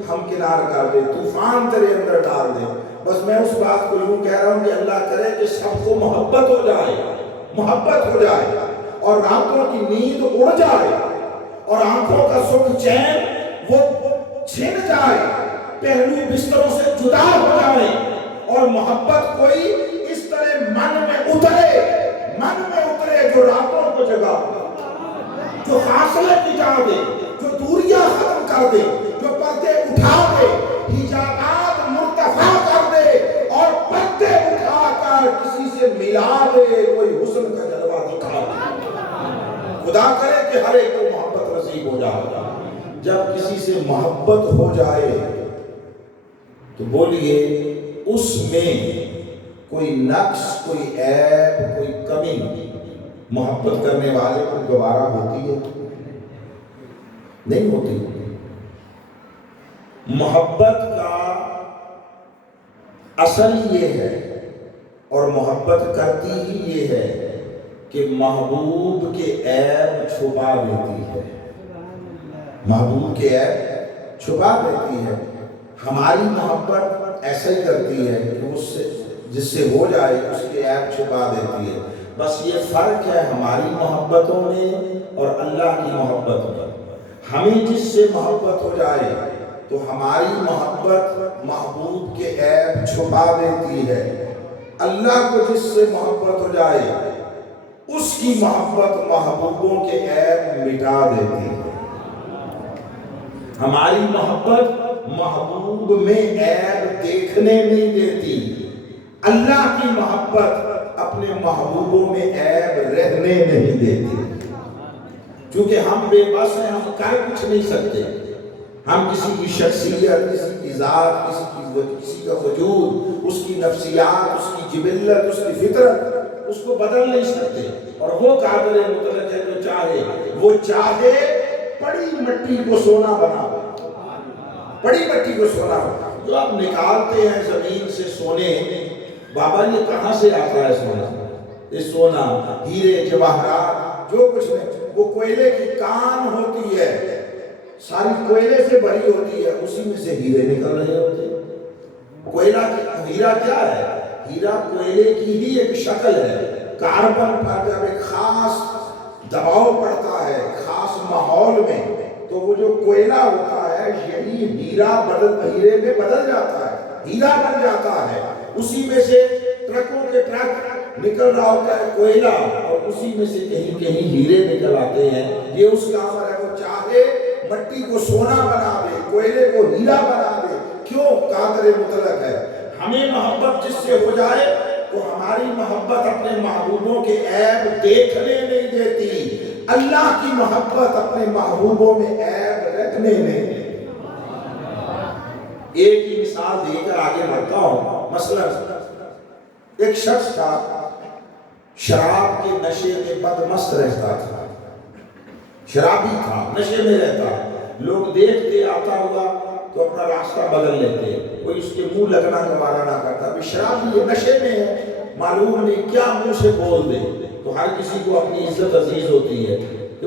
ہمکنار کر دے، طوفان تیرے اندر ڈال دے۔ بس میں اس بات کو یوں کہہ رہا ہوں کہ اللہ کرے کہ سب کو محبت ہو جائے، محبت ہو جائے، اور راتوں کی نیند اڑ جائے، اور آنکھوں کا سکھ چین وہ چھن جائے، پہلو بستروں سے جدا ہو جائے، اور محبت کوئی اس طرح من میں اترے جو راتوں کو جگا۔ جو فاصلے مٹا دے، جو دوریاں ختم کر دے، جو پردے اٹھا دے، حجابات مرتفع کر دے اور پردے اٹھا کر کسی سے ملا دے، کوئی حسن کا جلوہ دکھا دے۔ خدا کرے کہ ہر ایک کو محبت نصیب ہو جائے۔ جب کسی سے محبت ہو جائے تو بولیے اس میں کوئی نقص، کوئی عیب، کوئی کمی محبت کرنے والے کو دوبارہ ہوتی ہے؟ نہیں ہوتی۔ محبت کا اصل یہ ہے اور محبت کرتی ہی یہ ہے کہ محبوب کے عیب چھپا دیتی ہے، محبوب کے عیب چھپا دیتی ہے۔ ہماری محبت ایسا ہی کرتی ہے کہ اس سے جس سے ہو جائے اس کے عیب چھپا دیتی ہے۔ بس یہ فرق ہے ہماری محبتوں میں اور اللہ کی محبت میں۔ ہمیں جس سے محبت ہو جائے تو ہماری محبت محبوب کے عیب چھپا دیتی ہے، اللہ کو جس سے محبت ہو جائے اس کی محبت محبوبوں کے عیب مٹا دیتی ہے۔ ہماری محبت محبوب میں عیب دیکھنے نہیں دیتی، اللہ کی محبت اپنے محبوبوں میں عیب رہنے نہیں دیتی۔ چونکہ ہم بے بس ہیں، ہم کر کچھ نہیں سکتے، ہم کسی کی شخصیت، کسی کی ذات، کسی کا وجود، اس کی نفسیات، اس کی جبلت، اس کی فطرت، اس کو بدل نہیں سکتے۔ اور وہ قادر مطلق ہے جو چاہے، وہ چاہے پڑی مٹی کو سونا بنا دے، پڑی مٹی کو سونا بنا۔ جو آپ نکالتے ہیں زمین سے سونے، بابا یہ کہاں سے آتا ہے سونا؟ یہ سونا، ہیرے، جواہرات، جو کچھ نہیں، وہ کوئلے کی کان ہوتی ہے، ساری کوئلے سے بھری ہوتی ہے، اسی میں سے ہیرے نکل رہے ہوتے ہیں۔ کوئلہ ہیرا کیا ہے؟ ہیرا کوئلے کی ہی ایک شکل ہے۔ کاربن پر جب ایک خاص دباؤ پڑتا ہے خاص ماحول میں تو وہ جو کوئلہ ہوتا ہے یہی ہیرے میں بدل جاتا ہے، ہیرا بن جاتا ہے۔ اسی میں سے ٹرکوں کے ٹرک نکل رہا ہوتا ہے کوئلہ، اور اسی میں سے کہیں کہیں ہیرے نکل آتے ہیں۔ یہ اس کا عمل ہے، وہ چاہے مٹی کو سونا بنا دے، کوئلے کو ہیرا بنا دے۔ کیوں؟ قادر مطلق ہے۔ ہمیں محبت جس سے ہو جائے تو ہماری محبت اپنے محبوبوں کے عیب دیکھنے نہیں دیتی، اللہ کی محبت اپنے محبوبوں میں عیب رکھنے نہیں دیتی۔ ایک ہی مثال دے کر آگے بڑھتا ہوں۔ مثلا ایک شخص تھا، شراب کے نشے میں بدمست رہتا تھا، شرابی تھا، نشے میں رہتا، لوگ دیکھتے آتا ہوا تو اپنا راستہ بدل لیتے، کوئی اس کے منہ لگنا گوارا نہ کرتا۔ ابھی شرابی یہ نشے میں ہے، معلوم نہیں کیا منہ سے بول دے، تو ہر کسی کو اپنی عزت عزیز ہوتی ہے کہ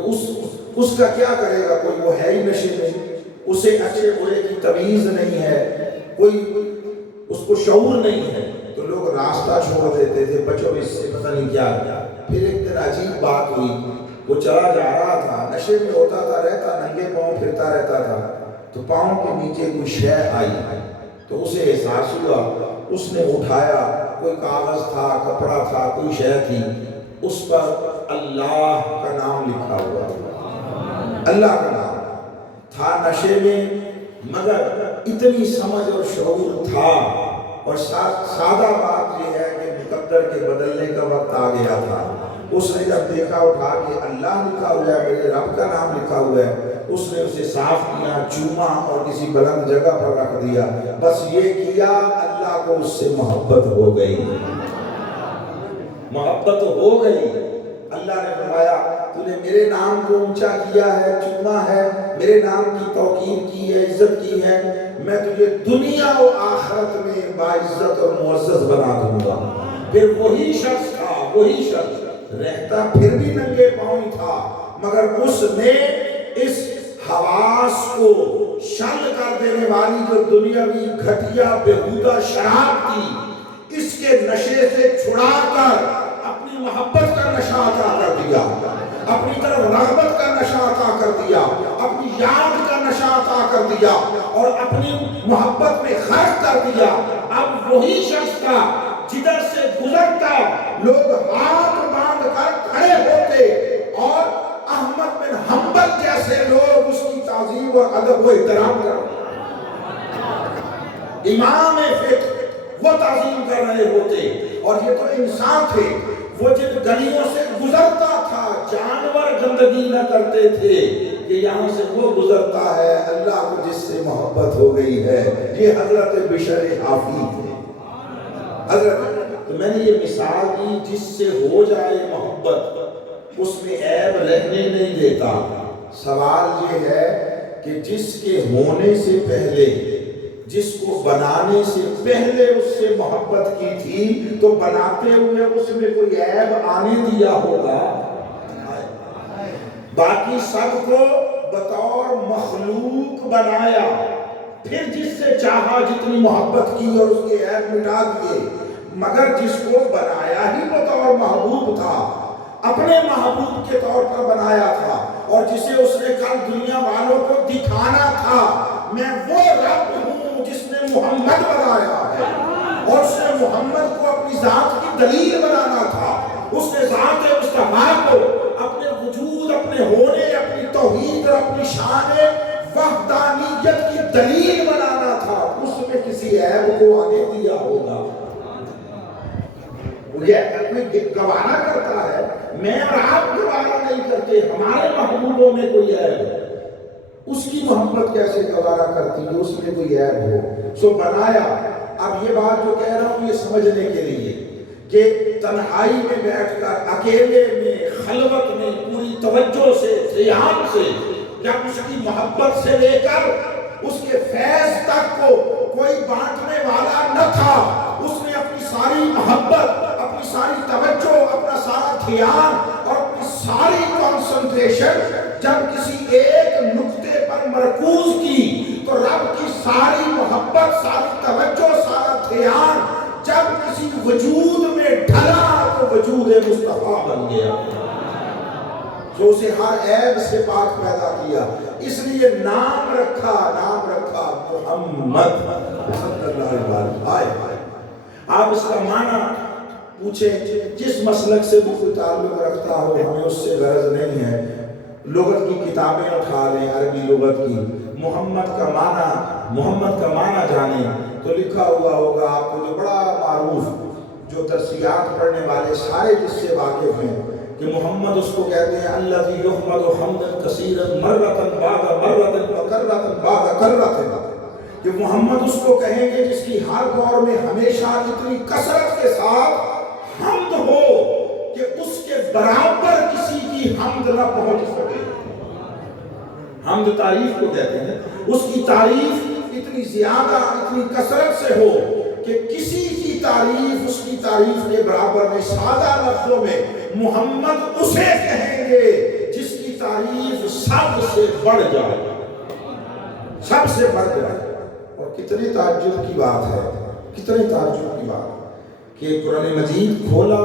اس کا کیا کرے گا، کوئی وہ ہے ہی نشے میں، اسے اچھے برے کی تمیز نہیں ہے، کوئی اس کو شعور نہیں ہے، تو لوگ راستہ چھوڑ دیتے تھے، بچوں اس سے پتہ نہیں کیا کیا۔ پھر ایک دن عجیب بات ہوئی، وہ چلا جا رہا تھا، نشے میں ہوتا تھا، رہتا ننگے پاؤں پھرتا رہتا تھا، تو پاؤں کے نیچے کوئی شے آئی تو اسے احساس ہوا، اس نے اٹھایا، کوئی کاغذ تھا، کپڑا تھا، کوئی شے تھی، اس پر اللہ کا نام لکھا ہوا، اللہ کا نام تھا۔ نشے میں مگر اتنی سمجھ اور شعور تھا، اور سادہ بات یہ ہے کہ مقدر کے بدلنے کا وقت آ گیا تھا۔ اس نے جب دیکھا اٹھا کہ اللہ لکھا ہوا ہے، میرے رب کا نام لکھا ہوا ہے، اس نے اسے صاف کیا، چوما اور کسی بلند جگہ پر رکھ دیا۔ بس یہ کیا، اللہ کو اس سے محبت ہو گئی، محبت ہو گئی۔ اللہ نے فرمایا تو نے میرے نام کو اونچا کیا ہے، چوما ہے، میرے نام کی توقیر کی ہے، عزت کی ہے، میں تجھے دنیا و آخرت میں باعزت اور معزز بنا دوں گا۔ پھر وہی شخص تھا، وہی شخص رہتا پھر بھی ننگے پاؤں ہی تھا، مگر اس نے اس حواس کو شل کر دینے والی جو دنیاوی گھٹیا بےہودہ شراب تھی، اس کے نشے سے چھڑا کر اپنی محبت کا نشہ عطا کر دیا، اپنی طرف رغبت کا نشہ عطا کر دیا، اپنی یاد کا نشہ عطا کر دیا، اور اپنی محبت میں خرچ کر دیا۔ اب وہی شخص تھا جدھر سے گزرتا لوگ ہاتھ باندھ کر کھڑے ہوتے اور احمد احمد بن حنبل جیسے لوگ اس کی تعظیم اور ادب و احترام کر رہے ہیں، امام فقہ وہ تعظیم کر رہے ہوتے، اور یہ تو انسان تھے، وہ جن گلیوں سے گزرتا تھا جانور گندگی نہ کرتے تھے کہ یہاں سے وہ گزرتا ہے اللہ کو جس سے محبت ہو گئی ہے، یہ حضرت بشر حافی تھے۔ حضرت تو میں نے یہ مثال دی، جس سے ہو جائے محبت اس میں عیب رہنے نہیں دیتا۔ سوال یہ ہے کہ جس کے ہونے سے پہلے، جس کو بنانے سے پہلے اس سے محبت کی تھی، تو بناتے ہوئے اس میں کوئی عیب آنے دیا ہوگا؟ باقی سب کو بطور مخلوق بنایا، پھر جس سے چاہا جتنی محبت کی اور اس کے عیب مٹا دیے، مگر جس کو بنایا ہی بطور محبوب تھا، اپنے محبوب کے طور پر بنایا تھا، اور جسے اس نے کل دنیا والوں کو دکھانا تھا میں وہ رب ہوں جس نے محمد بنایا ہے، اور اس نے محمد کو اپنی ذات کی دلیل بنانا تھا، اس نے ذات مصطفیٰ کو اپنے وجود، اپنے ہونے، اپنی توحید اور اپنی شان وحدانیت کی دلیل بنانا تھا، اس میں کسی عیب کو آنے دیا ہوگا؟ کوئی گوارا کرتا ہے، میں اور آپ گوارا نہیں کرتے، ہمارے محبوبوں میں کوئی عیب ہے، اس کی محبت کیسے گوارا کرتی ہے اس میں کوئی عیب ہو؟ سو بنایا۔ اب یہ بات جو کہہ رہا ہوں یہ سمجھنے کے لیے کہ تنہائی میں بیٹھ کر، اکیلے میں، خلوت میں، پوری توجہ سے، ذہن سے، جب اس کی محبت سے لے کر اس کے فیض تک کو کوئی بانٹنے والا نہ تھا، اس نے اپنی ساری محبت، اپنی ساری توجہ، اپنا سارا دھیان اور اپنی ساری کنسنٹریشن جب کسی ایک نقطے پر مرکوز کی، تو رب کی ساری محبت، ساری توجہ، سارا دھیان جب کسی وجود میں ڈھلا تو وجود مصطفیٰ بن گیا، جو اسے ہر عیب سے پاک پیدا کیا، اس لیے نام رکھا محمد صلی اللہ علیہ وسلم۔ آپ اس کا معنی پوچھیں، جس مسلک سے بھی کوئی تعلق رکھتا ہو، ہمیں اس سے غرض نہیں ہے، لغت کی کتابیں اٹھا لیں، عربی لغت کی، محمد کا معنی جانیں تو لکھا ہوا ہوگا آپ کو، جو بڑا معروف، جو درسیات پڑھنے والے سارے جس سے واقف ہیں، کہ محمد اس کو کہتے ہیں الذی یحمد حمدا کثیرا مرۃ بعد مرۃ وکرۃ بعد کرۃ، کہ محمد اس کو کہیں گے جس کی ہر دور میں ہمیشہ اتنی کثرت کے ساتھ حمد ہو کہ اس کے برابر کسی کی حمد نہ پہنچ سکے۔ حمد تعریف کو کہتے ہیں، اس کی تعریف اتنی زیادہ، اتنی کثرت سے ہو کہ کسی کی تعریف اس کی تعریف کے برابر نہیں۔ سادہ لفظوں میں محمد اسے کہیں گے جس کی تعریف سب سے بڑھ جائے، سب سے بڑھ جائے۔ اور کتنی تعجب کی بات ہے، کتنی تعجب کی بات کہ قرآن مجید کھولا،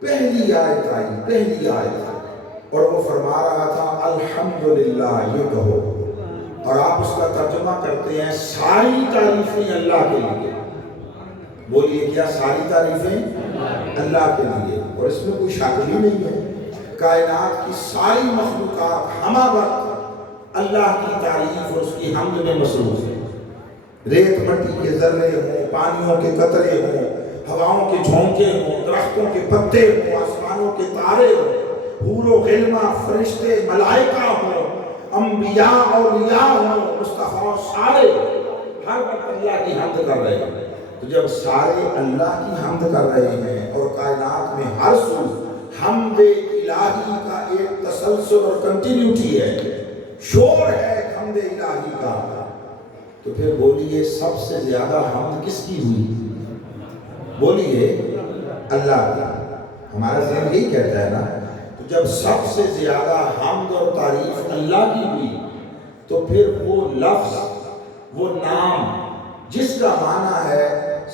پہلی آیت اور وہ فرما رہا تھا الحمدللہ، یہ کہو، اور آپ اس کا ترجمہ کرتے ہیں ساری تعریفیں اللہ کے لیے۔ بولیے کیا ساری تعریفیں اللہ کے لیے؟ اور اس میں کوئی شک بھی نہیں ہے، کائنات کی ساری مخلوقات ہمہ وقت اللہ کی تعریف اور اس کی حمد میں مصروف ہے۔ ریت مٹی کے ذرے ہوں، پانیوں کے قطرے ہوں، ہواؤں کے جھونکے ہوں، درختوں کے پتے ہوں، آسمانوں کے تارے ہوں، حور و غلمہ، فرشتے، ملائکہ ہوں، انبیاء، اولیاء ہوں، مصطفیٰ، سارے ہر وقت اللہ کی حمد کر رہے ہیں۔ تو جب سارے اللہ کی حمد کر رہے ہیں اور کائنات میں ہر سو حمد الہی کا ایک تسلسل اور کنٹینیوٹی ہے، شور ہے حمد الہی کا، تو پھر بولیے سب سے زیادہ حمد کس کی ہوئی؟ بولیے اللہ کی۔ ہمارا ذہن یہی کہتا ہے نا، تو جب سب سے زیادہ حمد اور تعریف اللہ کی ہوئی تو پھر وہ لفظ، وہ نام جس کا معنی ہے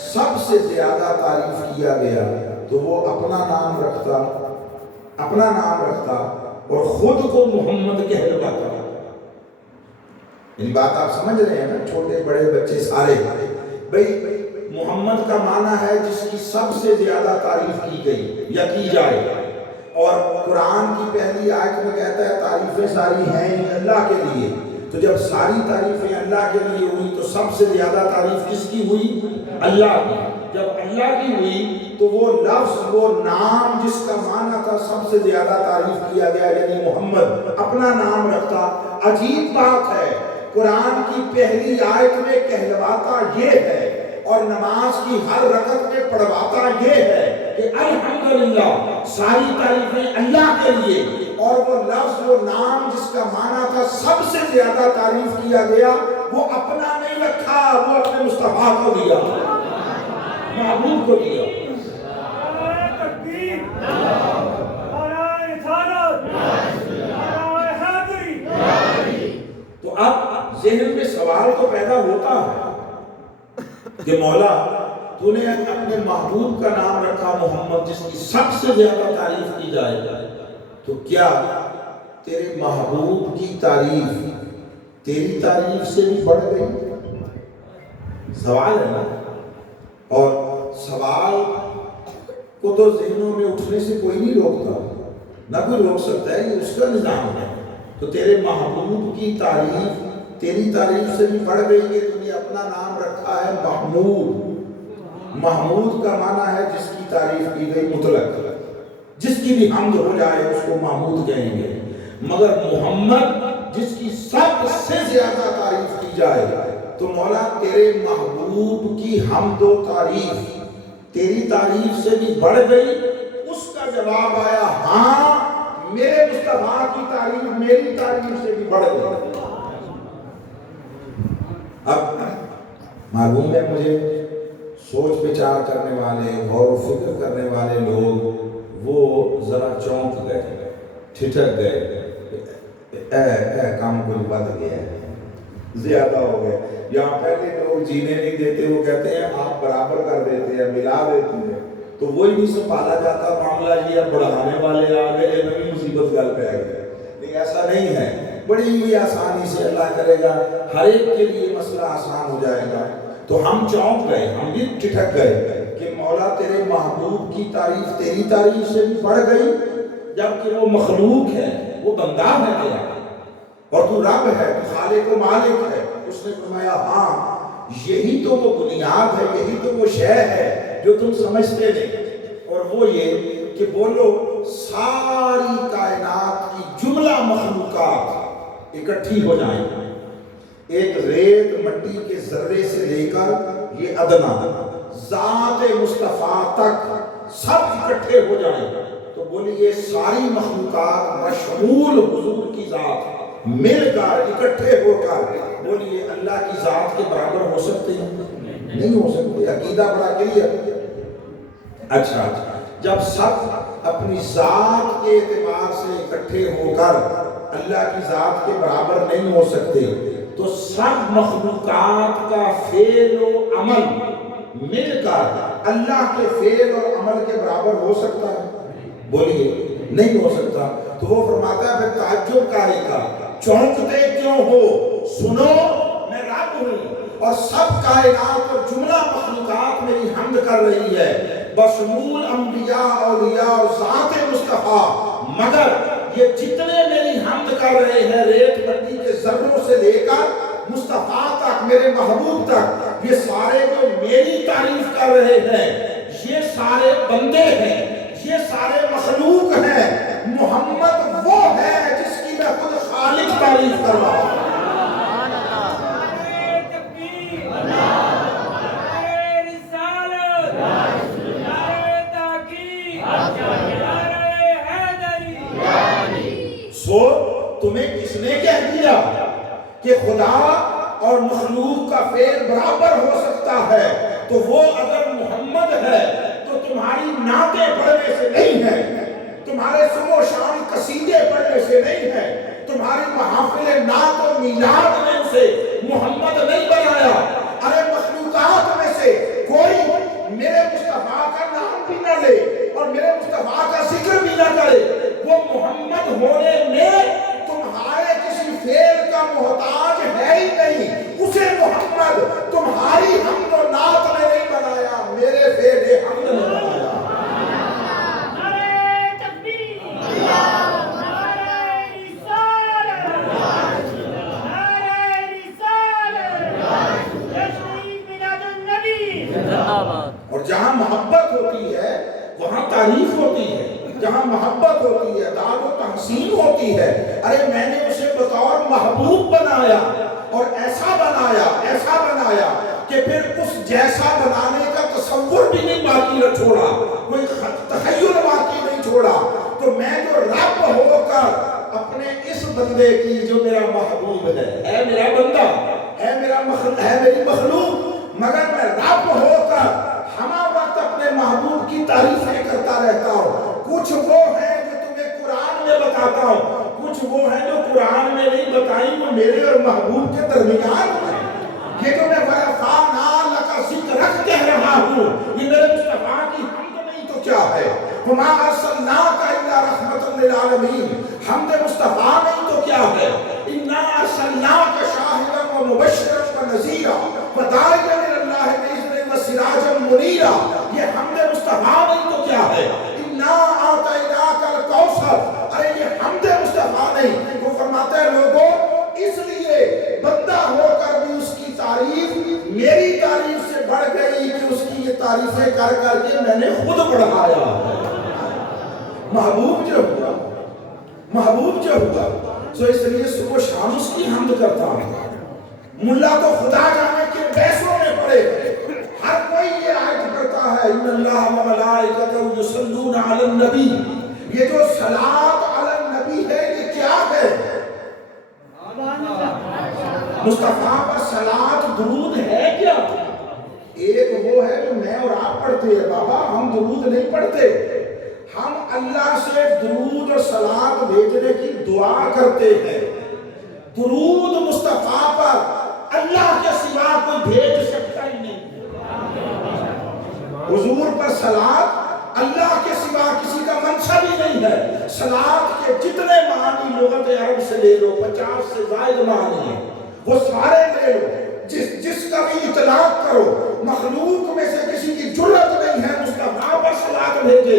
سب سے زیادہ تعریف کیا گیا، تو وہ اپنا نام رکھتا اور خود کو محمد کہلواتا۔ یعنی بات آپ سمجھ رہے ہیں نا، چھوٹے بڑے بچے سارے، بھئی محمد کا معنی ہے جس کی سب سے زیادہ تعریف کی گئی یا کی جائے، اور قرآن کی پہلی آیت میں کہتا ہے تعریفیں ساری ہیں ہی اللہ کے لیے. تو جب ساری تعریفیں اللہ کے لیے ہوئی تو سب سے زیادہ تعریف کس کی ہوئی؟ اللہ کی. جب اللہ کی ہوئی تو وہ لفظ، وہ نام جس کا معنی تھا سب سے زیادہ تعریف کیا گیا، یعنی محمد اپنا نام رکھتا. عجیب بات ہے، قرآن کی پہلی آیت میں کہلواتا یہ ہے اور نماز کی ہر رکعت میں پڑھواتا یہ ہے کہ الحمدللہ ساری تعریفیں اللہ کے لیے، اور وہ لفظ، وہ نام جس کا معنی تھا سب سے زیادہ تعریف کیا گیا، وہ اپنا نہیں رکھا، وہ اپنے مصطفیٰ کو دیا، محبوب کو دیا. نعرہ تکبیر، نعرہ رسالت، نعرہ حیدری. تو اب ذہن میں سوال تو پیدا ہوتا ہے کہ مولا تو نے اپنے محبوب کا نام رکھا محمد جس کی سب سے زیادہ تعریف کی جائے، تو کیا تیرے محبوب کی تعریف تیری تعریف سے بھی بڑھ گئی؟ سوال ہے نا. اور سوال کو تو ذہنوں میں اٹھنے سے کوئی نہیں روکتا، نہ کوئی روک سکتا ہے، یہ اس کا نظام ہے. تو تیرے محبوب کی تعریف تیری تعریف سے بھی بڑھ گئی کہ تم نے اپنا نام رکھا ہے محمود. محمود کا معنی ہے جس کی تعریف کی گئی مطلق، جس کی بھی حمد ہو جائے اس کو محمود کہیں گے. مگر محمد جس کی سب سے زیادہ تعریف کی جائے، تو مولا تیرے محبوب کی حمد و تعریف تیری تعریف سے بھی بڑھ گئی. اس کا جواب آیا ہاں، میرے مصطفیٰ کی تعریف میری تعریف سے بھی بڑھ گئی. اب معلوم ہے مجھے سوچ بچار کرنے والے، غور و فکر کرنے والے لوگ وہ ذرا چونک گئے، ٹھٹک گئے، کام کوئی بد گیا ہے، زیادہ ہو گئے. یہاں پہلے لوگ جینے نہیں دیتے، وہ کہتے ہیں آپ برابر کر دیتے ہیں، ملا دیتے ہیں، تو وہی نہیں سنبھالا جاتا معاملہ. جی اب بڑھانے والے آ گئے، نئی مصیبت گل پہ آ گئی. لیکن ایسا نہیں ہے، بڑی ہی آسانی سے اللہ کرے گا، ہر ایک کے لیے مسئلہ آسان ہو جائے گا. تو ہم چونک گئے، ہم بھی ٹھٹک گئے کہ مولا تیرے محبوب کی تعریف تیری تعریف سے بھی بڑھ گئی، جبکہ وہ مخلوق ہے، وہ بندہ ہے تیرا، اور تو رب ہے، تو خالق و مالک ہے. اس نے فرمایا ہاں یہی تو وہ بنیاد ہے، یہی تو وہ شے ہے جو تم سمجھتے نہیں. اور وہ یہ کہ بولو ساری کائنات کی جملہ مخلوقات اکٹھی ہو جائیں، ایک ریت مٹی کے ذرے سے لے کر یہ ادنا ذات مصطفیٰ تک سب اکٹھے ہو جائیں، تو بولی یہ ساری مخلوقات بشمول حضور کی ذات مل کر اکٹھے ہو کر بولیے اللہ کی ذات کے برابر ہو سکتے ہیں؟ نہیں ہو سکتے. عقیدہ بڑا کلیئر. اچھا، جب سب اپنی ذات کے اعتبار سے اکٹھے ہو کر اللہ کی ذات کے برابر نہیں ہو سکتے، تو سب مخلوقات کا فعل و عمل مل کر اللہ کے فعل اور عمل کے برابر ہو سکتا ہے؟ بولیے نہیں ہو سکتا. تو وہ فرماتا ہے پھر تعجب کاری کا، چونکتے کیوں ہو؟ سنو میں رب ہوں اور سب کائنات اور جملہ مخلوقات میری حمد کر رہی ہے، بشمول انبیاء، اولیاء اور ذات مصطفیٰ. مگر یہ جتنے میری حمد کر رہے ہیں ریت مٹی کے ذروں سے لے کر مصطفیٰ تک، میرے محبوب تک، یہ سارے جو میری تعریف کر رہے ہیں یہ سارے بندے ہیں، یہ سارے مخلوق ہیں. محمد وہ ہے جس کی میں خود خالق تعریف کر رہا ہوں. نعرہ تکبیر، نعرہ رسالت، نعرہ تحقیق، نعرہ حیدری. سو تمہیں کس نے کہہ دیا کہ خدا اور مخلوق کا فعل برابر ہو سکتا ہے؟ تو وہ اگر محمد ہے تو تمہاری نعتیں پڑھنے سے نہیں ہے، تمہارے صبح و شام قصیدے پڑھنے سے نہیں ہے، تمہاری محافل نعت و میلاد نے اسے محمد نہیں بنایا. ارے مخلوقات میں سے کوئی میرے مصطفیٰ کا نام بھی نہ لے اور میرے مصطفیٰ کا ذکر بھی نہ کرے، وہ محمد ہونے میں تمہارے کسی فعل کا محتاج ہے ہی نہیں. اسے محمد تمہاری حمد و نعت نے نہیں بنایا، میرے فعل حمد نے بنایا. نعرہ تکبیر، اور جہاں محبت ہوتی ہے وہاں تعریف ہوتی ہے، جہاں محبت ہوتی ہے داد و تحسین ہوتی ہے۔ ارے میں نے اسے بطور محبوب بنایا اور ایسا بنایا کہ پھر اس جیسا بنانے کا تصور بھی نہیں باقی نہ چھوڑا، کوئی تخیل باقی نہیں چھوڑا۔ تو میں جو رب ہو کر اپنے اس بندے کی جو میرا محبوب ہے میرا بندہ، ہے میری مخلوق، مگر میں رب ہو کر ہمہ وقت اپنے محبوب کی تعریفیں کرتا رہتا ہوں۔ کچھ وہ ہیں جو تمہیں قرآن میں بتاتا ہوں، کچھ وہ ہیں جو قرآن میں نہیں بتائیں، وہ میرے اور محبوب کے درمیان ہیں۔ یہ جو میں وَرَفَعْنَا لَكَ ذِكْرَكَ کہہ رہا ہوں، یہ میرے مصطفیٰ کی حمد نہیں تو کیا ہے؟ وَمَا أَرْسَلْنَاكَ إِلَّا رَحْمَةً لِلْعَالَمِينَ، حمد مصطفیٰ نہیں تو کیا ہے؟ إِنَّا أَرْسَلْنَاكَ شَاهِدًا وَمُبَشِّرًا وَنَذِيرًا وَدَاعِيًا إِلَى اللَّهِ بِإِذْنِهِ وَسِرَاجًا مُنِيرًا، یہ حمد مصطفیٰ نہیں تو کیا ہے؟ إِنَّا أَعْطَيْنَاكَ الْكَوْثَرَ، ارے یہ حمد مصطفیٰ نہیں۔ وہ فرماتے ہیں لوگوں اس لیے بندہ ہو کر بھی اس کی تعریف میری تعریف سے بڑھ گئی کہ اس کی یہ تعریفیں کر کر کے میں نے خود بڑھایا۔ محبوب جو ہوا سو اس لیے صبح و شام اس کی حمد کرتا ہوں۔ ملا تو خدا جانے کے پیسوں میں پڑے، ہر کوئی یہ آیت کرتا ہے ان اللہ و ملائکتہ یصلون علی النبی، یہ جو صلاۃ علی النبی ہے یہ کیا ہے؟ مصطفیٰ پر صلاۃ درود ہے کیا؟ ایک وہ ہے جو میں اور آپ پڑھتے ہیں، بابا ہم درود نہیں پڑھتے، ہم اللہ سے درود اور صلاۃ بھیجنے کی دعا کرتے ہیں۔ درود مصطفیٰ پر اللہ کے سوا کوئی بھیج سکتا ہی نہیں۔ حضور پر صلاۃ اللہ کے سوا کسی کا منشا بھی نہیں ہے۔ صلاۃ کے جتنے معنی لغت عرب سے لے لو، 50 سے زائد معنی ہیں، وہ سارے لے لو، جس کا بھی اطلاق کرو، مخلوق میں سے کسی کی جرت نہیں ہے مصطفیٰ پر صلاۃ بھیجے۔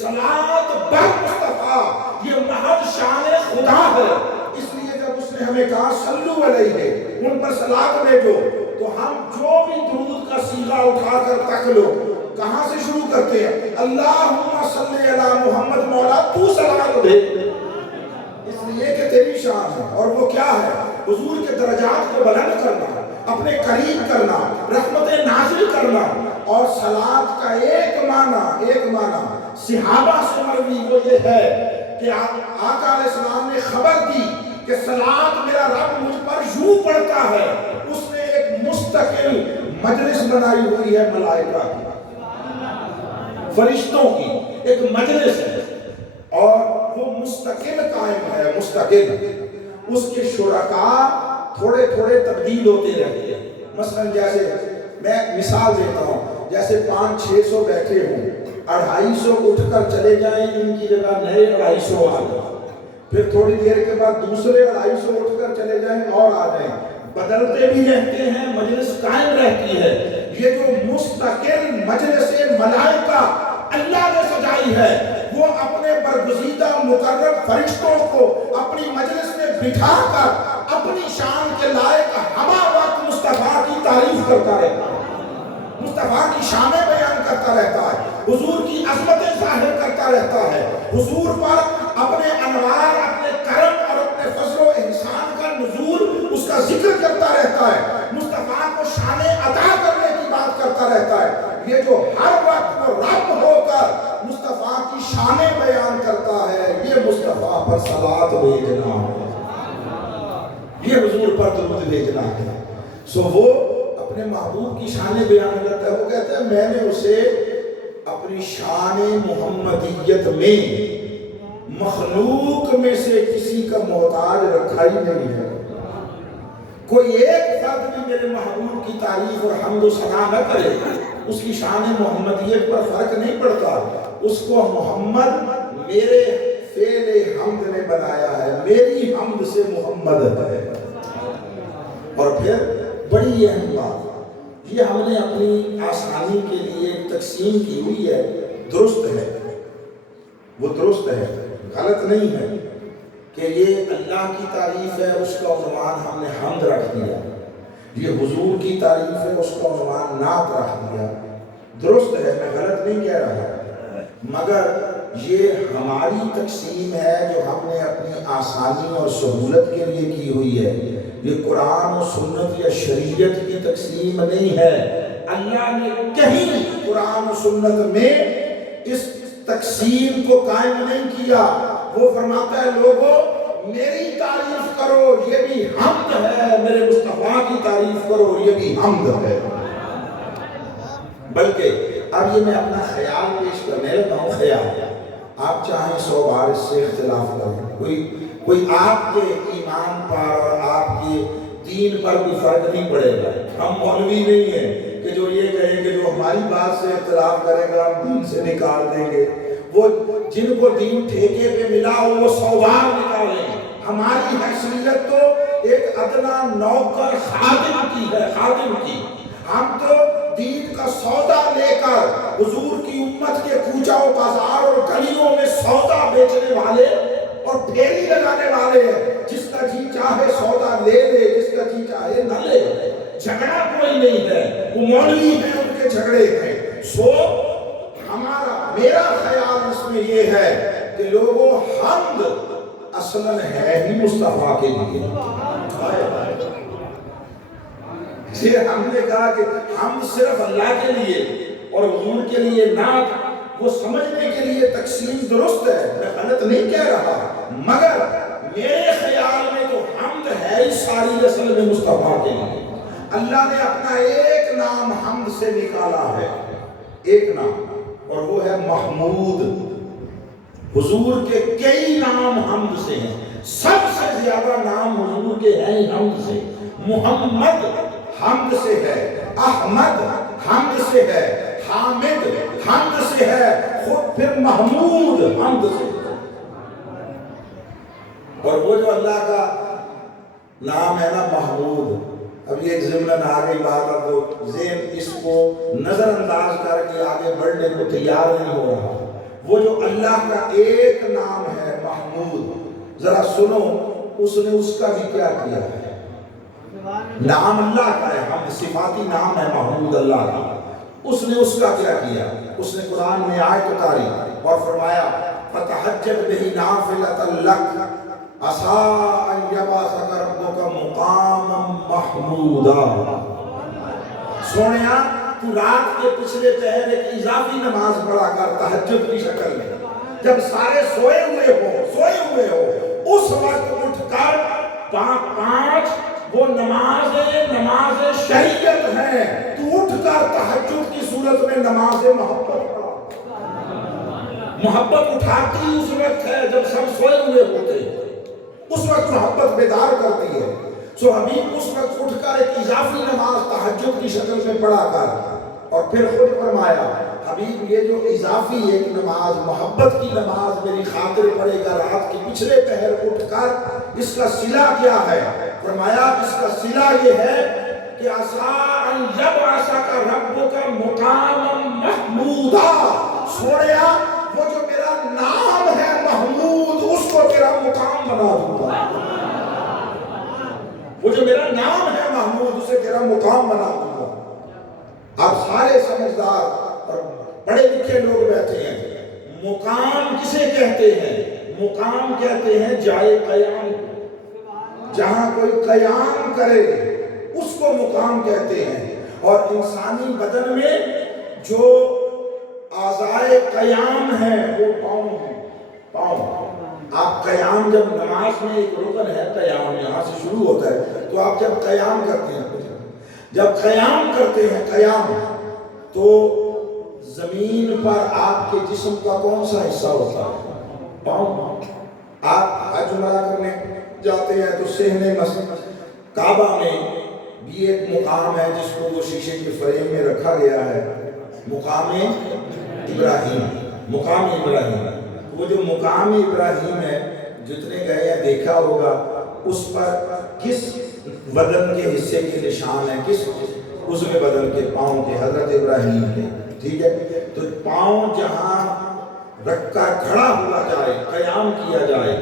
صلاۃ بر مصطفیٰ یہ محض شان خدا ہے، اس لیے جب اس نے ہمیں کہا صلو علیہ، ان پر صلاۃ بھیجو، تو ہم جو بھی درود کا صیغہ اٹھا کر تک لو، کہاں سے شروع کرتے ہیں؟ اللہم صلی علی محمد، مولا تو صلاۃ بھیج، اس لیے کہ تیری شان ہے۔ اور وہ کیا ہے؟ حضور کے درجات کو بلند کرنا، اپنے قریب کرنا، رحمت نازل کرنا۔ اور صلاۃ کا ایک معنی صحابہ سے مروی وہ یہ ہے کہ آقا علیہ السلام نے خبر دی کہ صلاۃ میرا رب مجھ پر یوں پڑھتا ہے، اس نے ایک مستقل مجلس بنائی ہوئی ہے ملائکہ کی، فرشتوں کی ایک مجلس ہے، اور وہ مستقل قائم ہے، مستقل۔ اس کے شرکاء تھوڑے تھوڑے تبدیل ہوتے رہتے ہیں۔ مثلا جیسے میں مثال دیتا ہوں، جیسے 500-600 بیٹھے ہوں، 250 اٹھ کر چلے جائیں، ان کی جگہ نئے 250 آ جائیں، پھر تھوڑی دیر کے بعد دوسرے 250 اٹھ کر چلے جائیں اور آ جائیں، بدلتے بھی رہتے ہیں، مجلس قائم رہتی ہے۔ یہ جو مستقل مجلس ملائکہ اللہ نے سجائی ہے، وہ اپنے برگزیدہ مقرر فرشتوں کو اپنی مجلس میں بٹھا کر اپنی شان کے لائق ہمہ وقت مصطفیٰ کی تعریف کرتا رہتا ہے، مصطفیٰ کی شانیں بیان کرتا رہتا ہے، حضور کی عظمتیں ظاہر کرتا رہتا ہے، حضور پر اپنے انوار، اپنے کرم اور اپنے فضل و احسان کا نزول، اس کا ذکر کرتا رہتا ہے، مصطفیٰ کو شانیں عطا کرنے کی بات کرتا رہتا ہے۔ یہ جو ہر وقت وہ رب ہو کر مصطفیٰ کی شانیں بیان کرتا ہے، یہ مصطفیٰ پر صلاۃ بھیجنا ہے، یہ حضور پر درود بھیجنا ہے۔ سو وہ اپنے محبوب کی شانیں بیان کرتا ہے، وہ کہتا ہے میں نے اسے اپنی شان محمدیت میں مخلوق میں سے کسی کا محتاج رکھا ہی نہیں ہے۔ کوئی ایک فرد بھی میرے محبوب کی تعریف اور حمد و ثنا نہ کرے، اس کی شان محمدیت پر فرق نہیں پڑتا، اس کو محمد میرے فعل حمد نے بنایا ہے، میری حمد سے محمد ہے۔ اور پھر بڑی اہم بات، یہ ہم نے اپنی آسانی کے لیے تقسیم کی ہوئی ہے، درست ہے، وہ درست ہے، غلط نہیں ہے کہ یہ اللہ کی تعریف ہے، اس کا عنوان ہم نے حمد رکھ دیا، یہ حضور کی تعریف ہے، اس کا عنوان نعت رکھ دیا، درست ہے، میں غلط نہیں کہہ رہا، مگر یہ ہماری تقسیم ہے جو ہم نے اپنی آسانی اور سہولت کے لیے کی ہوئی ہے، یہ قرآن و سنت یا شریعت کی تقسیم نہیں ہے۔ اللہ نے کہیں قرآن و سنت میں اس تقسیم کو قائم نہیں کیا۔ وہ فرماتا ہے لوگوں میری تعریف کرو یہ بھی حمد ہے، میرے مصطفیٰ کی تعریف کرو یہ بھی حمد ہے۔ بلکہ اب یہ میں اپنا خیال پیش کرنے لگا ہوں، خیال، آپ چاہیں 100 بار اس سے اختلاف کریں، کوئی آپ کے ایمان پر اور آپ کے دین پر کوئی فرق نہیں پڑے گا۔ ہم مولوی نہیں ہیں کہ جو یہ کہیں کہ جو ہماری بات سے اختلاف کرے گا ہم دین سے نکال دیں گے۔ وہ جن کو دین ٹھیکے پہ ملا ہو وہ 100 بار نکالیں، ہماری حیثیت تو ایک ادنا نوکر خادم کی ہے، خادم کی۔ ہم تو دین کا سودا لے کر حضور کی امت کے کوچہ و بازار اور گلیوں میں سودا بیچنے والے اور پھیری لگانے والے ہیں۔ جس کا جی چاہے سودا لے لے، جس کا جی چاہے نہ لے، جھگڑا کوئی نہیں ہے، وہ مولوی ہیں ان کے جھگڑے ہیں۔ سو میرا خیال اس میں یہ ہے کہ لوگوں حمد اصلاً ہے ہی مصطفیٰ کے لیے۔ ہم نے کہا کہ ہم صرف اللہ کے لیے اور حضور کے لیے نعت وہ سمجھنے کے لیے تقسیم درست ہے، میں غلط نہیں کہہ رہا، مگر میرے خیال میں تو حمد ہے ہی ساری اصل میں مصطفیٰ کے لیے۔ اللہ نے اپنا ایک نام حمد سے نکالا ہے، ایک نام، اور وہ ہے محمود۔ حضور کے کئی نام حمد سے ہیں، سب سے زیادہ نام حضور کے ہیں حمد سے۔ محمد حمد سے ہے، احمد حمد سے ہے، حامد حمد سے ہے، خود پھر محمود حمد سے ہے۔ اور وہ جو اللہ کا نام ہے نا محمود، اب یہ ضمن آ گئی بات، اب تو ذہن اس کو نظر انداز کر کے آگے بڑھنے کو تیار نہیں ہو رہا۔ وہ جو اللہ کا ایک نام ہے محمود، ذرا سنو اس نے اس کا بھی کیا کیا ہے۔ نام اللہ کا ہے، ہم صفاتی نام ہے محمود اللہ کا، اس نے اس کا کیا کیا؟ اس نے قرآن میں آیت اتاری اور فرمایا فَتَحَجَّتْ بِهِ نَافِلَةً لَكَ عَسَىٰ أَن يَبْعَثَكَ رَبُّكَ مُقَامًا مَحْمُودًا۔ سونیا تو رات کے پچھلے پہر ایک اضافی نماز پڑھا کر تہجد کی شکل میں، جب سارے سوئے ہوئے ہو اس وقت اٹھ کر پانچ وہ نماز شریعت ہے، تو اٹھ کر تہجد کی صورت میں نماز محبت پڑھا۔ محبت اٹھاتی اس وقت ہے جب سب سوئے ہوئے ہوتے، اس وقت محبت بیدار کرتی ہے۔ سو حبیب اس وقت اٹھ کر ایک اضافی نماز تہجد کی شکل میں پڑھا کر، اور پھر خود فرمایا حبیب یہ جو اضافی ایک نماز محبت کی نماز میری خاطر پڑھے گا رات کے پچھلے پہر اٹھ کر، اس کا صلہ کیا ہے؟ فرمایا اس کا صلہ یہ ہے کہ عَسَىٰ أَن يَبْعَثَكَ رَبُّكَ مُقَامًا مَحْمُودًا۔ سوڑیا وہ جو میرا نام ہے محمود اس کو تیرا مقام بنا دوں گا، وہ جو میرا نام ہے محمود اسے تیرا مقام بنا دوں گا۔ آپ سارے سمجھدار اور پڑھے لکھے لوگ بیٹھے ہیں، مقام کسے کہتے ہیں؟ مقام کہتے ہیں جائے قیام، جہاں کوئی قیام کرے اس کو مقام کہتے ہیں۔ اور انسانی بدن میں جو اعضائے قیام ہیں وہ پاؤں ہیں، پاؤں۔ آپ قیام جب نماز میں ایک رکن ہے قیام، یہاں سے شروع ہوتا ہے، تو آپ جب قیام کرتے ہیں، جب قیام کرتے ہیں قیام، تو زمین پر آپ کے جسم کا کون سا حصہ ہوتا ہے؟ پاؤں۔ آپ حج عمرہ کرنے جاتے ہیں تو صحن مسجد کعبہ میں بھی ایک مقام ہے جس کو وہ شیشے کے فریم میں رکھا گیا ہے، مقام ابراہیم، مقام ابراہیم۔ وہ جو مقام ابراہیم ہے جتنے گئے ہیں دیکھا ہوگا، اس پر کس بدن کے حصے کے نشان ہیں، کس عضو بدن کے؟ پاؤں کے، حضرت ابراہیم کے، ٹھیک ہے۔ تو پاؤں جہاں رکھ کر کھڑا ہوا جائے، قیام کیا جائے،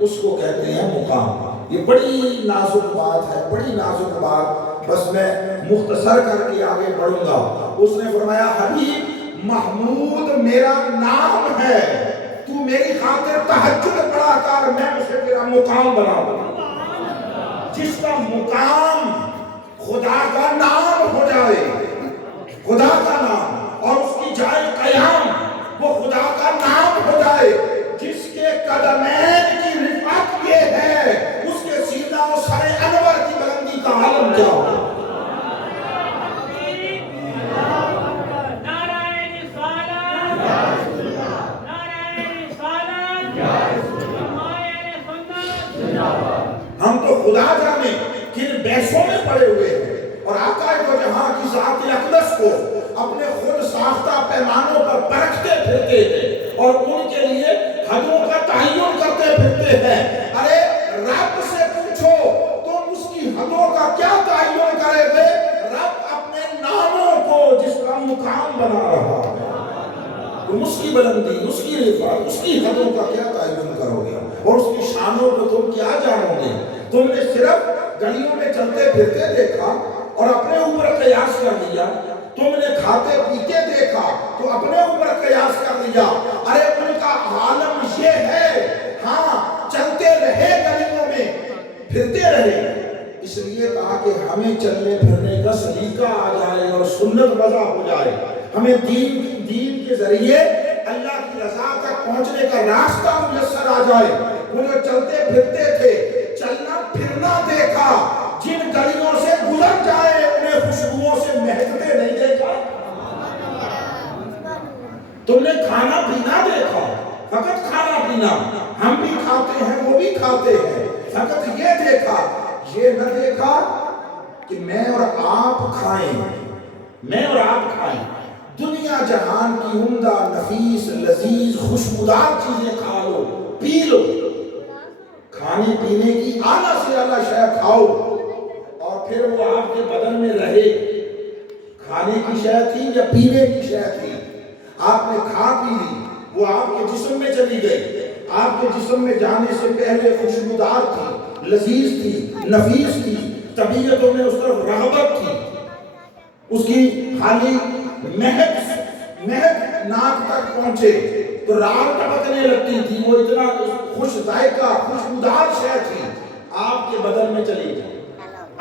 اس کو کہتے ہیں مقام۔ یہ بڑی نازک بات ہے، بڑی نازک بات بس میں مختصر کر کے آگے بڑھوں گا. اس نے فرمایا حبیب محمود میرا نام ہے، تو میری خاطر تہجد پڑھا کر، میں اسے تیرا مقام بناؤں. جس کا مقام خدا کا نام ہو جائے، خدا کا نام، اور اس کی جائے قیام وہ خدا کا نام ہو جائے، جس کے قدمین کی رفعت یہ ہے اس کے سینہ و سر انور کی بلندی کا عالم کیا ہو. ہم تو خدا جانے کن بیسوں میں پڑے ہوئے ہیں، اور آقا دو جہاں کی ذات اقدس کو اپنے خود ساختہ پیمانوں پر پرکھتے پھرتے ہیں اور ان کے لیے حدوں کا تعین کرتے پھرتے ہیں. ارے رب سے پوچھو تم اس کی حدوں کا کیا تعین کرے گے؟ رب اپنے ناموں کو جس کا مقام بنا رہا ہے، تم اس کی بلندی، اس کی رفعت، اس کی حدوں کا کیا تعین کرو گے؟ اور اس کی شانوں کو تم کیا جانو گے؟ تم نے صرف گلیوں میں چلتے پھرتے دیکھا اور اپنے اوپر قیاس کر لیا. تم نے کھاتے پیتے دیکھا تو اپنے اوپر قیاس کر لیا. ارے ان کا عالم یہ ہے، ہاں چلتے رہے گلیوں میں، پھرتے رہے. اس لیے کہا کہ ہمیں چلنے پھرنے کا سلیقہ آ جائے اور سنت وضع ہو جائے، ہمیں دین کے ذریعے اللہ کی رضا تک پہنچنے کا راستہ میسر آ جائے. وہ جو چلتے پھرتے تھے، چلنا پھرنا دیکھا، جن گلیوں سے گزر جائے انہیں خوشبوؤں سے مہکتے نہیں دیکھا. تم نے کھانا پینا دیکھا، فقط کھانا پینا، ہم بھی کھاتے ہیں وہ بھی کھاتے ہیں، فقط یہ دیکھا، یہ نہ دیکھا کہ میں اور آپ کھائیں، میں اور آپ کھائیں. دنیا جہان کی عمدہ نفیس لذیذ خوشبودار چیزیں کھا لو، پی لو، کھانے پینے کی اعلیٰ سے اعلیٰ شے کھاؤ، اور پھر وہ آپ کے بدن میں رہے. کھانے کی شے تھی یا پینے کی شے تھی، آپ نے کھا پی لی، وہ آپ کے جسم میں چلی گئی. آپ کے جسم میں جانے سے پہلے خوشبودار تھی، لذیذ تھی، نفیس تھی، طبیعتوں میں اس طرف رغبت تھی. اس کی خالی مہک ناک تک پہنچے تو رال ٹپکنے لگتی تھی، وہ اتنا خوش ذائقہ خوشبودار شے تھی. آپ کے بدن میں چلی گئی،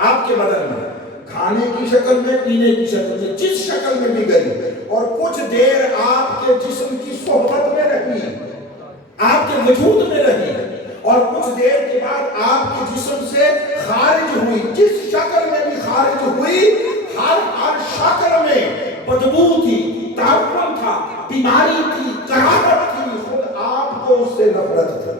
آپ کے بدن میں کھانے کی شکل میں، پینے کی شکل میں، جس شکل میں بھی گئی، اور کچھ دیر آپ کے جسم کی صحبت میں رہی، آپ کے وجود میں رہی، اور کچھ دیر کے بعد آپ کے جسم سے خارج ہوئی. جس شکل میں بھی خارج ہوئی، ہر شکل میں بدبو تھی، تعفن تھا، بیماری تھی، کراہٹ تھی. خود آپ کو اس سے نفرت تھی.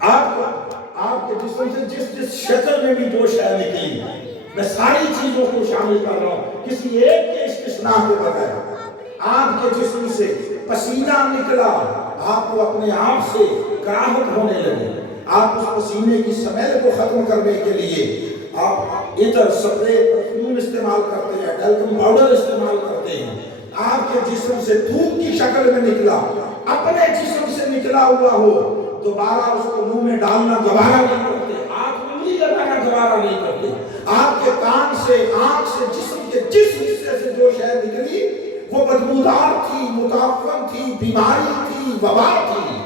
آپ کے جسم سے جس شکل میں بھی جو شے نکلی، میں ساری چیزوں کو شامل کر رہا ہوں کسی ایک کے استثناء کے بغیر. آپ کے جسم سے پسینہ نکلا، آپ کو اپنے آپ سے کراہٹ ہونے لگی. آپ اس پسینے کی سمیل کو ختم کرنے کے لیے آپ عطر، سپرے، پرفیوم استعمال کرتے ہیں، ٹیلکم پاؤڈر استعمال کرتے ہیں. آپ کے جسم سے تھوک کی شکل میں نکلا، اپنے جسم سے نکلا ہوا ہو، دوبارہ اس کو منہ میں ڈالنا گوارا نہیں کرتے، آنکھ میں نہیں لگانا گوارا نہیں کرتے. آپ کے کان سے، آنکھ سے، جسم کے جس حصے سے جو شے نکلی وہ بدبودار تھی، متعفن تھی، بیماری تھی، وبا تھی.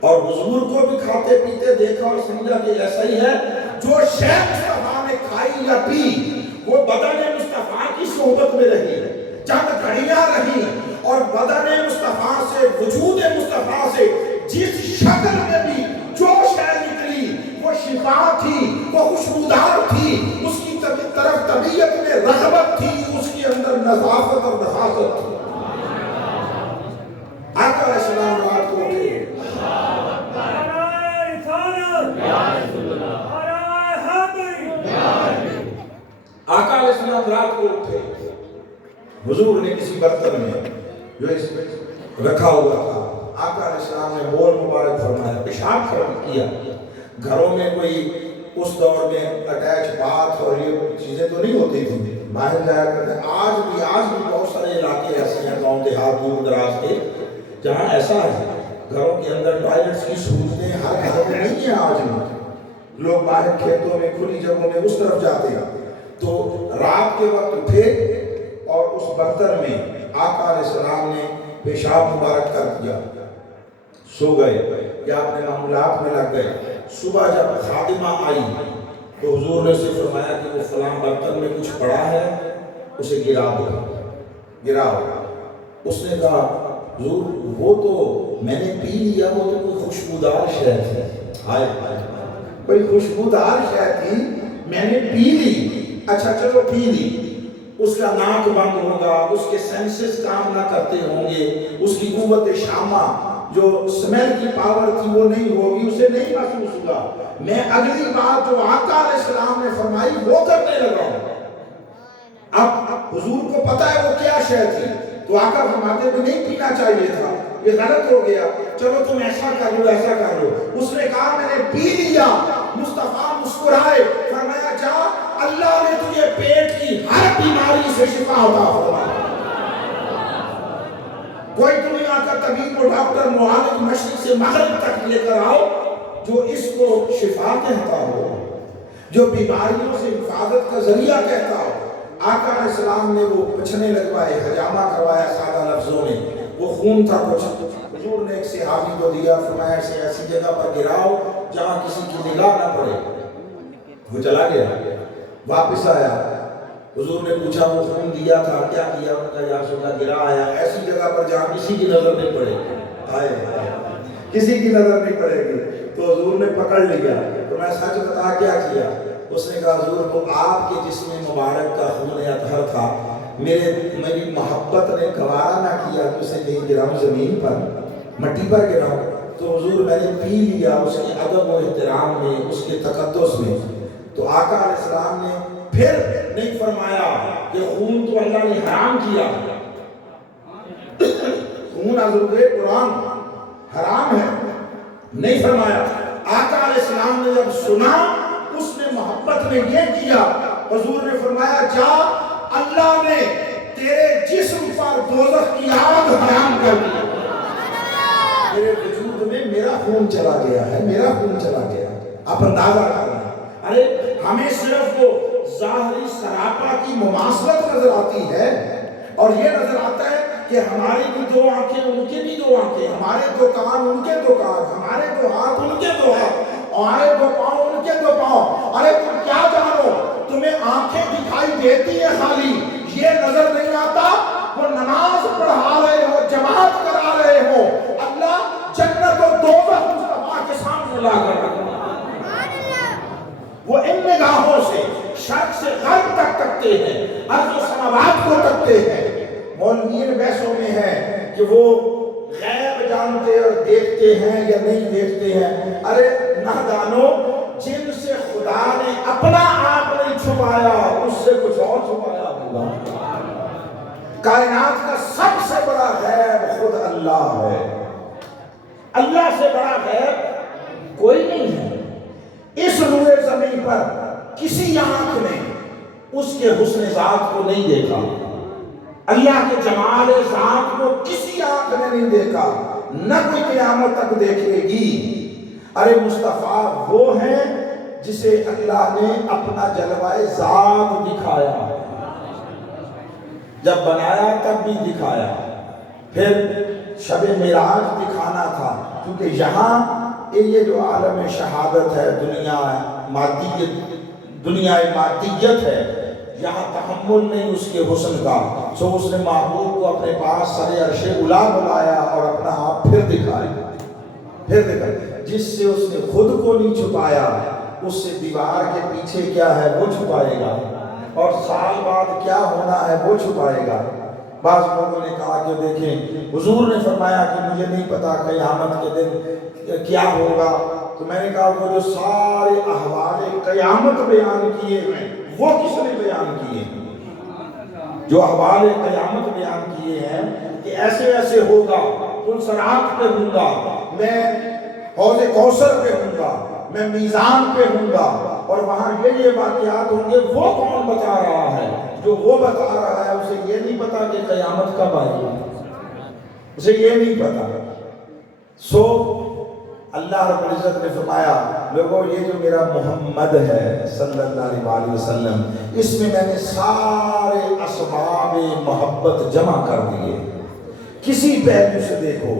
اور حضور کو بھی کھاتے پیتے دیکھا اور سمجھا کہ ایسا ہی ہے. جو شے مصطفیٰ نے کھائی یا پی وہ بدن مصطفیٰ کی صحبت میں رہی، چند گھڑیاں رہی، اور بدن مصطفیٰ سے، وجود مصطفیٰ سے جس شکل میں بھی جو شے نکلی وہ شفا تھی، وہ خوشبودار تھی، اس کی طرف طبیعت میں رغبت تھی، اس کے اندر نظافت اور نفاست تھی. آقا علیہ السلام رات کو اٹھے، آقا علیہ السلام رات کو اٹھے. حضور نے کسی برتن میں جو اس رکھا ہوا تھا، آقا علیہ السلام نے بول مبارک فرمایا، پیشاب کیا. گھروں میں کوئی اس دور میں اٹیچ باتھ اور یہ چیزیں تو نہیں ہوتی تھیں، باہر جایا کرتے. آج بھی بہت سارے علاقے ایسے ہیں گاؤں دیہات دور دراز کے جہاں ایسا ہے، گھروں کے اندر ٹوائلٹس کی سہولتیں ہر گھر میں نہیں ہیں. آج بھی لوگ باہر کھیتوں میں کھلی جگہوں میں اس طرف جاتے ہیں، تو رات کے وقت اٹھے اور اس برتن میں آقا علیہ السلام نے پیشاب مبارک کر دیا، سو گئے یا اپنے معمولات میں لگ گئے۔ صبح جب خادمہ آئی تو حضور نے اسے فرمایا کہ وہ فلاں برتن میں کچھ پڑا ہے، اسے گرا دو۔ اس نے کہا حضور وہ تو میں نے پی لیا، وہ تو کوئی خوشبودار شے تھی، ہائے کوئی خوشبودار شے تھی، میں نے پی لی۔ اچھا چلو پی لی، اس کا ناک بند ہوگا، اس کے سینسز کام نہ کرتے ہوں گے، اس کی قوت شامہ جو سمیل کی پاور تھی وہ نہیں ہوگی، اسے نہیں محسوس ہوگا۔ میں اگلی بات جو آقا علیہ السلام نے فرمائی وہ کرنے لگا ہوں۔ اب حضور کو پتا ہے وہ کیا شے تھی، تو آقا فرماتے کہ نہیں پینا چاہیے تھا، یہ غلط ہو گیا، چلو تم ایسا کر لو ایسا کر لو۔ اس نے کہا میں نے پی لیا۔ مصطفیٰ مسکرائے، فرمایا جا اللہ نے تجھے پیٹ کی ہر بیماری سے شفا عطا فرمائی۔ کوئی دنیا کا طبیب و ڈاکٹر معالج مشرق سے مغرب تک لے کر آؤ جو اس کو شفا کہتا ہو، جو بیماریوں سے حفاظت کا ذریعہ کہتا ہو۔ آقا علیہ السلام نے وہ پچھنے لگوائے، حجامہ کروایا سادہ لفظوں میں، وہ خون تھا کچھ، حضور نے ایک صحابی کو دیا، فرمایا اسے ایسی جگہ پر گراؤ جہاں کسی کی نگاہ نہ پڑے۔ وہ چلا گیا، واپس آیا، حضور نے پوچھا وہ خون دیا تھا کیا کیا؟ انہوں نے کہا یا رسول اللہ گرا آیا ایسی جگہ پر جہاں کسی کی نظر نہیں پڑے گی، کسی کی نظر نہیں پڑے گی۔ تو حضور نے پکڑ لیا، تو میں سچ بتا کیا کیا؟ اس نے کہا حضور وہ آپ کے جسم مبارک کا خون اطہر تھا، میری محبت نے گوارا نہ کیا کہ اسے نہیں گراؤں زمین پر، مٹی پر گراؤں، تو حضور میں نے پی لیا اس کے ادب و احترام میں، اس کے تقدس میں۔ تو آقا علیہ السلام نے پھر نہیں فرمایا کہ خون تو اللہ نے حرام کیا، خون حضرت قرآن حرام ہے، نہیں فرمایا۔ آقا علیہ السلام نے جب سنا اس نے محبت میں یہ کیا، حضور نے فرمایا جا اللہ نے تیرے جسم پر دوزخ کی آگ حرام کر دی، میرے وجود میں میرا خون چلا گیا ہے، میرا خون چلا گیا۔ آپ اندازہ کر رہے ہیں، ارے ہمیں صرف وہ ظاہری سراپا کی مماثلت نظر آتی ہے اور یہ نظر آتا ہے کہ ہماری بھی دو آنکھیں ان کی بھی دو آنکھیں، ہمارے دو کان ان کے دو کان، ہمارے دو ہاتھ ان کے دو ہاتھ، ہمارے دو پاؤں ان کے دو پاؤں۔ ارے تم کیا جانو، تمہیں آنکھیں دکھائی دیتی ہیں خالی، یہ نظر نہیں آتا وہ نماز پڑھا رہے ہو، جماعت کرا رہے ہو، اللہ جنت و دوزخ مصطفیٰ کے سامنے لا کر رکھا، وہ ان نگاہوں سے شرق سے غرب تک تکتے ہیں، ارض و سماوات کو تکتے ہیں۔ مولویین بحثوں میں ہے کہ وہ غیب جانتے اور دیکھتے ہیں یا نہیں دیکھتے ہیں۔ ارے نادانو، جن سے خدا نے اپنا آپ نہیں چھپایا اس سے کچھ اور چھپایا ہوگا۔ کائنات کا سب سے بڑا غیب خود اللہ ہے، اللہ سے بڑا غیب کوئی نہیں ہے۔ اس روئے زمین پر کسی آنکھ نے اس کے حسن ذات کو نہیں دیکھا، اللہ کے جمال ذات کو کسی آنکھ نے نہیں دیکھا، نہ کوئی قیامت تک دیکھے گی۔ ارے مصطفیٰ وہ ہیں جسے اللہ نے اپنا جلوہ ذات دکھایا، جب بنایا تب بھی دکھایا، پھر شب معراج دکھانا تھا، کیونکہ یہاں یہ جو عالم شہادت ہے، دنیا مادیت ہے، یہاں تحمل نہیں اس کے حسن کا، سو اس نے محبوب کو اپنے پاس سر عرش اولا بلایا اور اپنا آپ پھر دکھایا، جس سے اس نے خود کو نہیں چھپایا، اس سے دیوار کے پیچھے کیا ہے وہ چھپائے گا، اور سال بعد کیا ہونا ہے وہ چھپائے گا۔ بعض لوگوں نے کہا کہ دیکھیں حضور نے فرمایا کہ مجھے نہیں پتا قیامت کے دن کیا ہوگا، تو میں نے کہا وہ جو سارے احوال قیامت بیان کیے ہیں وہ کس نے بیان کیے ہیں؟ جو احوال قیامت بیان کیے ہیں کہ ایسے ایسے ہوگا، تم صراط پہ ہوں گا، میں حوض کوثر پہ ہوں گا، میں میزان پہ ہوں گا، اور وہاں یہ واقعات ہوں گے، وہ کون بتا رہا ہے؟ جو وہ بتا رہا ہے اسے یہ نہیں پتا کہ قیامت کب آئے گی، اسے یہ نہیں پتا۔ سو اللہ رب العزت نے فرمایا لوگوں یہ جو میرا محمد ہے صلی اللہ علیہ وسلم اس میں میں نے سارے اسباب محبت جمع کر دیے. کسی پہلو سے دیکھو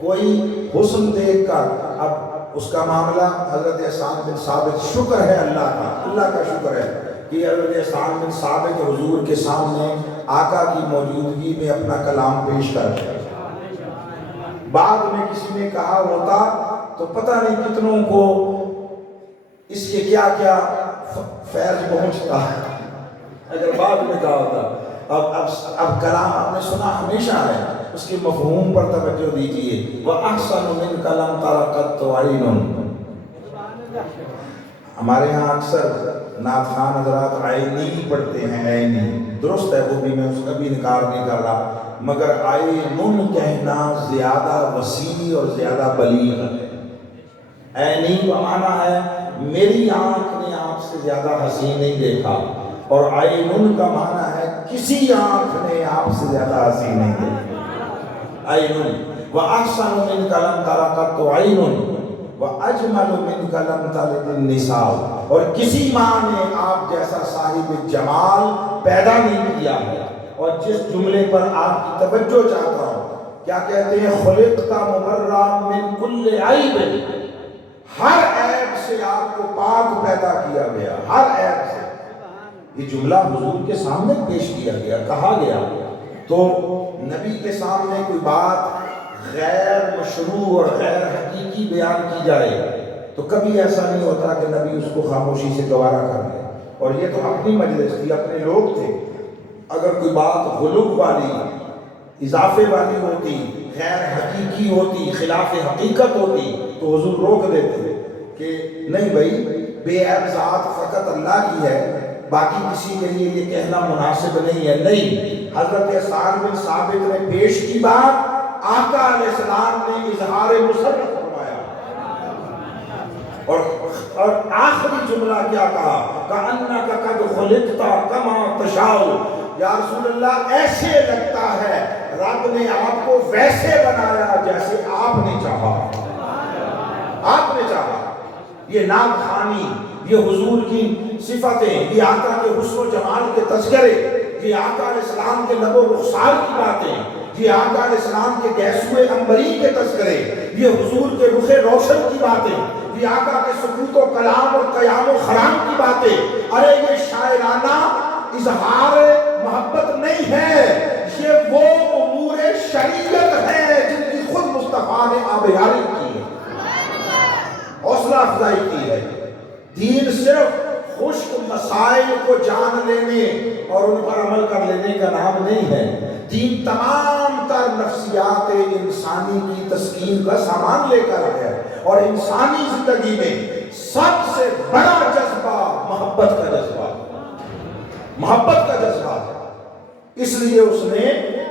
کوئی حسن دیکھ کر اب اس کا معاملہ حضرت حسان بن ثابت شکر ہے اللہ کا شکر ہے کہ حضرت حسان بن ثابت حضور کے سامنے آقا کی موجودگی میں اپنا کلام پیش کر رہے. بعد میں کسی نے کہا ہوتا تو پتہ نہیں کتنوں کو اس کے کیا کیا فیض پہنچتا ہے اگر بعد میں کہا ہوتا. اب کلام آپ نے سنا ہمیشہ ہے اس کے مفہوم پر توجہ دیجئے. وَأَحْسَنُ مِنْكَ لَمْ تَرَ قَطُّ عَيْنٌ. ہمارے ہاں اکثر نعت خوان حضرات عینی پڑھتے ہیں. عینی درست ہے وہ بھی میں اس کا بھی انکار نہیں کر رہا مگر عینن کہنا زیادہ وسیع اور زیادہ بلیغ ہے. عینی کا معنی ہے میری آنکھ نے آپ سے زیادہ حسین نہیں دیکھا اور عینن کا معنی ہے کسی آنکھ نے آپ سے زیادہ حسین نہیں دیکھا. عینن وَأَحْسَنُ مِنْكَ لَمْ تَرَ قَطُّ عَيْنٌ وَأَجْمَلُ مِنْكَ لَمْ تَلِدِ النِّسَاءُ. اور کسی ماں نے آپ جیسا صاحب جمال پیدا نہیں کیا ہے. اور جس جملے پر آپ کی توجہ چاہتا ہوں کیا کہتے ہیں خلقت مبرأ من کل عیب. ہر عیب سے آپ کو پاک پیدا کیا گیا ہر عیب سے. یہ جملہ حضور کے سامنے پیش کیا گیا کہا گیا. تو نبی کے سامنے کوئی بات غیر مشروع اور غیر حقیقی بیان کی جائے تو کبھی ایسا نہیں ہوتا کہ نبی اس کو خاموشی سے گوارا کر لے. اور یہ تو اپنی مجلس تھی اپنے لوگ تھے. اگر کوئی بات غلوب والی اضافے والی ہوتی غیر حقیقی ہوتی خلاف حقیقت ہوتی تو حضور روک دیتے کہ نہیں بھائی بے عیب ذات فقط اللہ کی ہے باقی کسی کے لیے یہ کہنا مناسب نہیں ہے. نہیں حضرت حسان بن ثابت نے پیش کی بات آقا علیہ السلام نے اظہار مسرت فرمایا اور آخری جملہ کیا کہا کأنک قد خلقت کما تشاء. یا رسول اللہ ایسے لگتا ہے رب نے آپ کو ویسے بنایا جیسے آپ نے چاہا. آپ نے چاہا. یہ نام خوانی یہ حضور کی صفتیں یہ آقا کے حسن و جمال کے تذکرے یہ آقا علیہ السلام کے لب و رخسار کی باتیں یہ آقا علیہ السلام کے گیسوئے عنبری کے تذکرے یہ حضور کے رخ روشن کی باتیں یہ آقا کے سکوت و کلام اور قیام و خرام کی باتیں. ارے یہ شاعرانہ اظہار محبت نہیں ہے یہ وہ امور شریعت ہے جن کی خود مصطفیٰ نے آبیاری کی ہے حوصلہ افزائی کی ہے. دین صرف خشک مسائل کو جان لینے اور ان پر عمل کر لینے کا نام نہیں ہے. دین تمام تر نفسیات انسانی کی تسکین کا سامان لے کر ہے اور انسانی زندگی میں سب سے بڑا جذبہ محبت کا جذبہ محبت کا جذبہ ہے. اس لیے اس نے